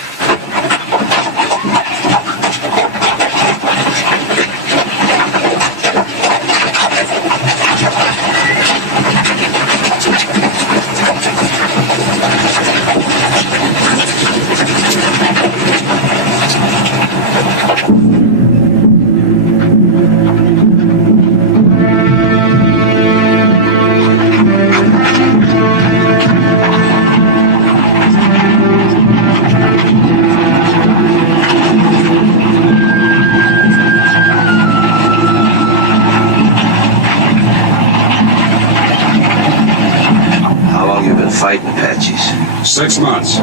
Fighting Apaches. 6 months.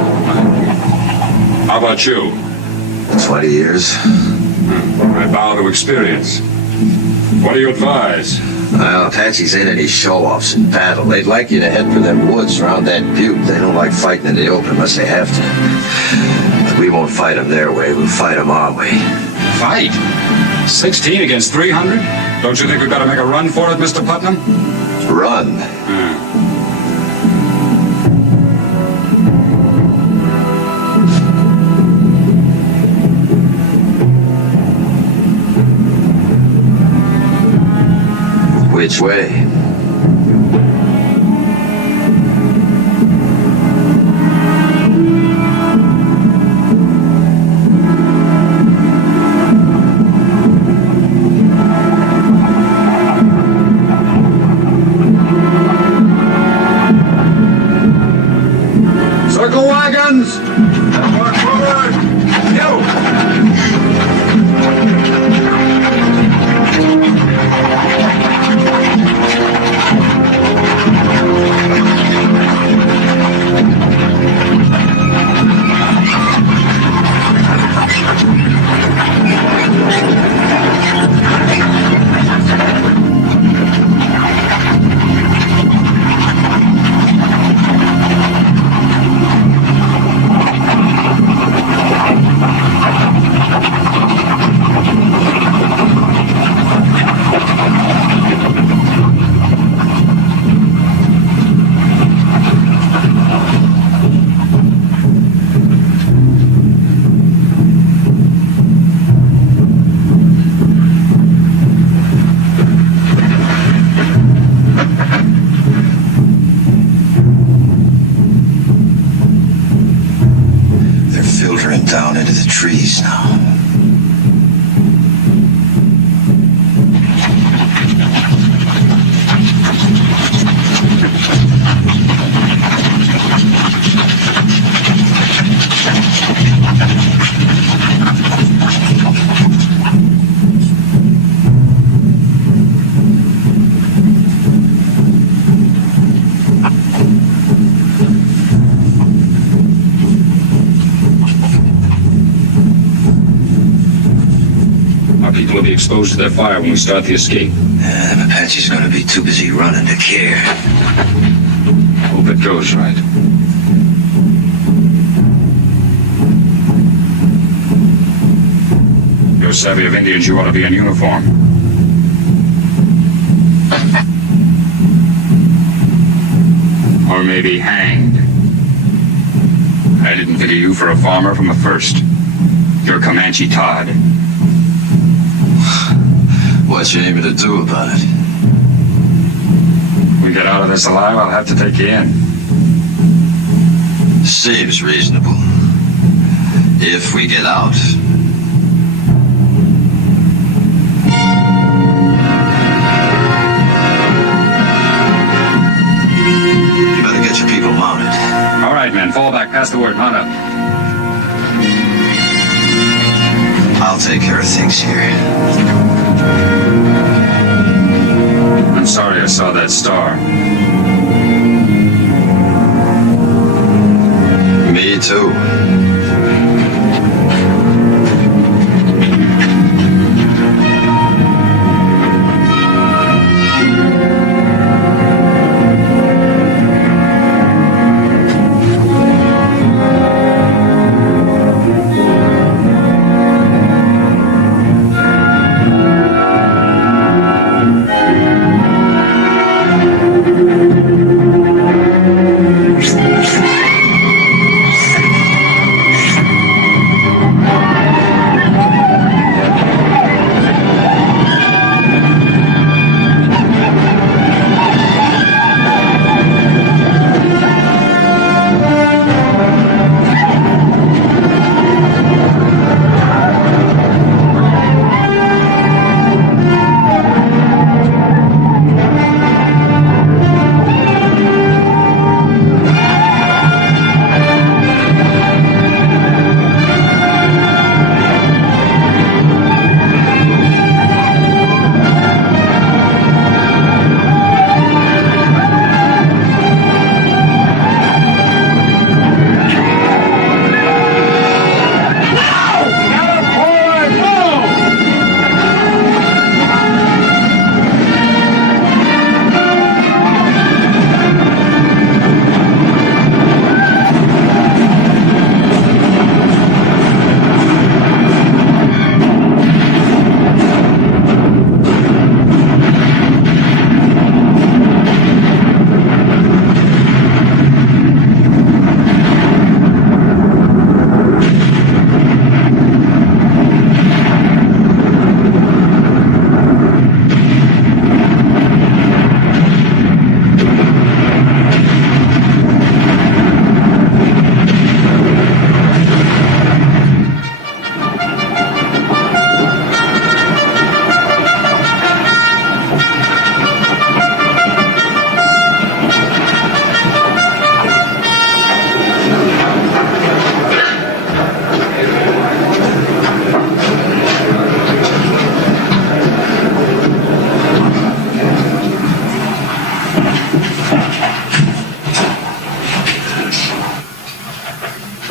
How about you? 20 years. I bow to experience. What do you advise? Well, Apaches ain't any show-offs in battle. They'd like you to head for them woods around that butte. They don't like fighting in the open unless they have to. But we won't fight them their way. We'll fight them our way. Fight? 16 against 300? Don't you think we've got to make a run for it, Mr. Putnam? Run? Which way? Circle one. at the trees now. People will be exposed to that fire when we start the escape. Them Apache's gonna be too busy running to care. Hope it goes right. You're savvy of Indians, you ought to be in uniform. Or maybe hanged. I didn't think of you for a farmer from the first. You're Comanche Todd. What you aiming to do about it? We get out of this alive, I'll have to take you in. Seems reasonable. If we get out. You better get your people mounted. All right, men, fall back. Pass the word. Mount up. I'll take care of things here. I'm sorry I saw that star. Me too.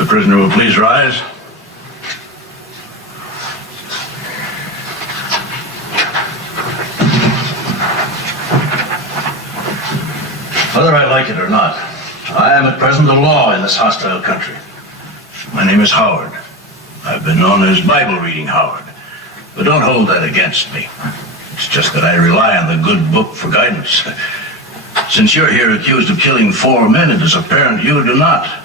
Prisoner will please rise. Whether I like it or not, I am at present the law in this hostile country. My name is Howard. I've been known as Bible-reading Howard, but don't hold that against me. It's just that I rely on the good book for guidance. Since you're here accused of killing 4 men, it is apparent you do not.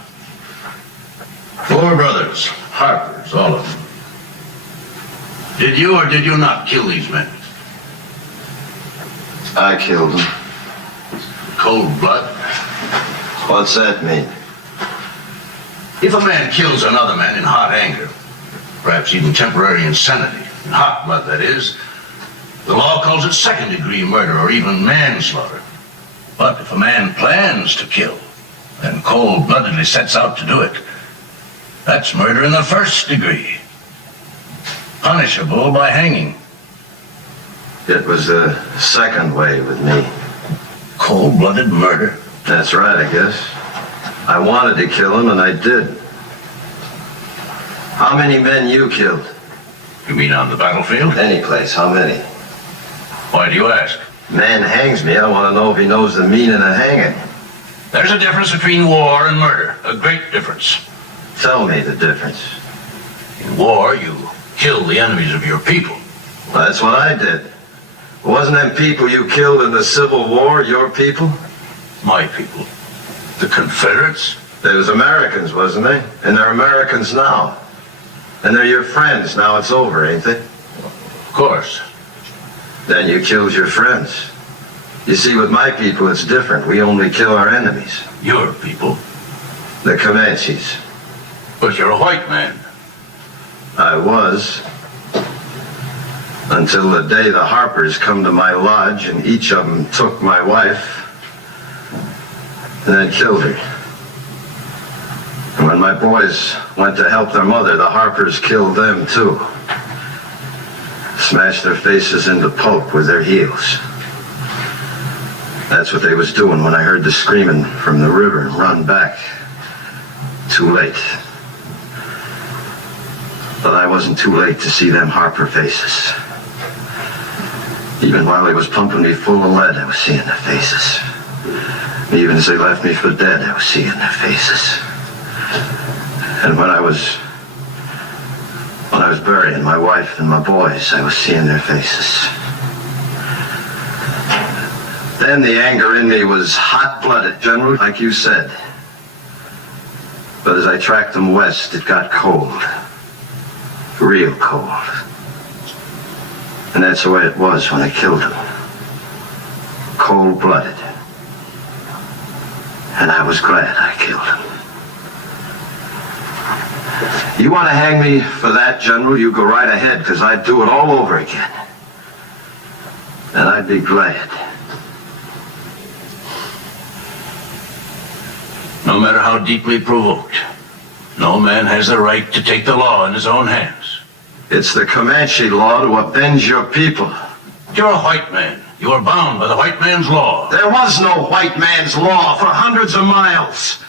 4 brothers, Harpers, all of them. Did you or did you not kill these men? I killed them. Cold blood? What's that mean? If a man kills another man in hot anger, perhaps even temporary insanity. In hot blood, that is. The law calls it second-degree murder or even manslaughter. But if a man plans to kill and cold-bloodedly sets out to do it, that's murder in the first degree, punishable by hanging. It was the second way with me. Cold-blooded murder? That's right, I guess. I wanted to kill him, and I did. How many men you killed? You mean on the battlefield? Any place, how many? Why do you ask? Man hangs me, I want to know if he knows the meaning of hanging. There's a difference between war and murder, a great difference. Tell me the difference. In war, you kill the enemies of your people. Well, that's what I did. Wasn't them people you killed in the Civil War your people? My people. The Confederates? They was Americans, wasn't they? And they're Americans now. And they're your friends. Now it's over, ain't they? Of course. Then you killed your friends. You see, with my people, it's different. We only kill our enemies. Your people? The Comanches. But you're a white man. I was. Until the day the Harpers come to my lodge and each of them took my wife and then killed her. And when my boys went to help their mother, the Harpers killed them too. Smashed their faces into pulp with their heels. That's what they was doing when I heard the screaming from the river and run back. Too late. But I wasn't too late to see them Harper faces. Even while they was pumping me full of lead, I was seeing their faces. Even as they left me for dead, I was seeing their faces. And when I was burying my wife and my boys, I was seeing their faces. Then the anger in me was hot-blooded, General, like you said. But as I tracked them west, it got cold. Real cold. And that's the way it was when I killed them. Cold-blooded. And I was glad I killed him. You want to hang me for that, General? You go right ahead, because I'd do it all over again. And I'd be glad. No matter how deeply provoked, no man has the right to take the law in his own hands. It's the Comanche law to avenge your people. You're a white man. You are bound by the white man's law. There was no white man's law for hundreds of miles.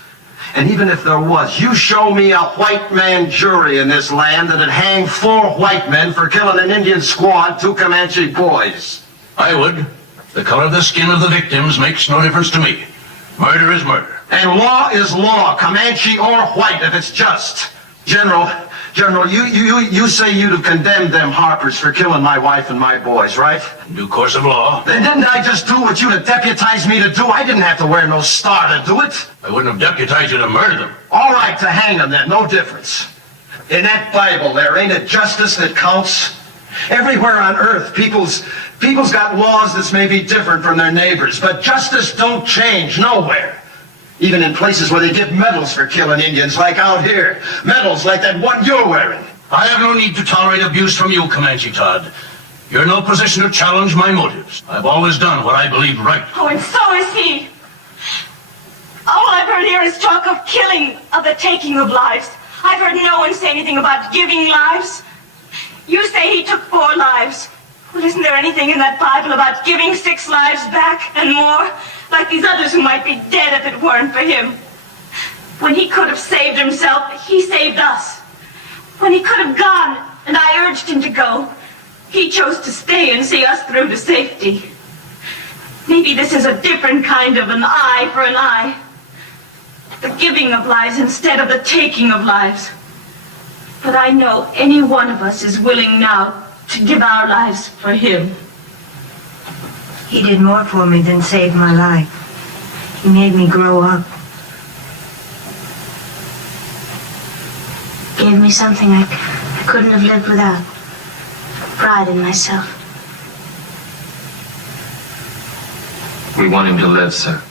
And even if there was, you show me a white man jury in this land that'd hang 4 white men for killing an Indian squad, 2 Comanche boys. I would. The color of the skin of the victims makes no difference to me. Murder is murder. And law is law, Comanche or white, if it's just. General, you say you'd have condemned them Harpers for killing my wife and my boys, right? In due course of law. Then didn't I just do what you'd have deputized me to do? I didn't have to wear no star to do it. I wouldn't have deputized you to murder them. All right, to hang them then, no difference. In that Bible there, ain't it justice that counts? Everywhere on earth, people's got laws that's maybe different from their neighbors, but justice don't change nowhere. Even in places where they give medals for killing Indians, like out here. Medals like that one you're wearing. I have no need to tolerate abuse from you, Comanche Todd. You're in no position to challenge my motives. I've always done what I believe right. Oh, and so is he. All I've heard here is talk of killing, of the taking of lives. I've heard no one say anything about giving lives. You say he took 4 lives. Well, isn't there anything in that Bible about giving 6 lives back and more? Like these others who might be dead if it weren't for him. When he could have saved himself, he saved us. When he could have gone, and I urged him to go, he chose to stay and see us through to safety. Maybe this is a different kind of an eye for an eye. The giving of lives instead of the taking of lives. But I know any one of us is willing now to give our lives for him. He did more for me than save my life. He made me grow up. Gave me something I couldn't have lived without. Pride in myself. We want him to live, sir.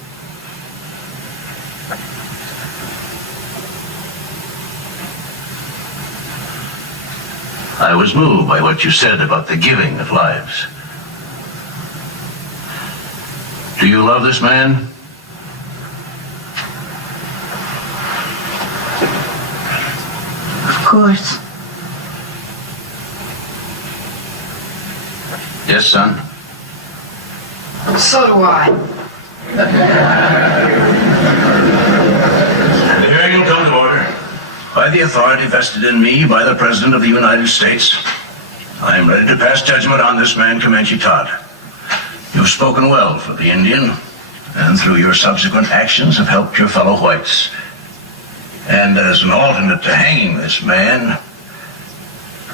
I was moved by what you said about the giving of lives. Do you love this man? Of course. Yes, son? So do I. The hearing will come to order. By the authority vested in me by the President of the United States, I am ready to pass judgment on this man, Comanche Todd. You've spoken well for the Indian, and through your subsequent actions have helped your fellow whites. And as an alternate to hanging this man,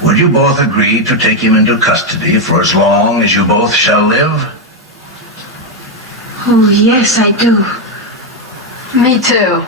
would you both agree to take him into custody for as long as you both shall live? Oh, yes, I do. Me too.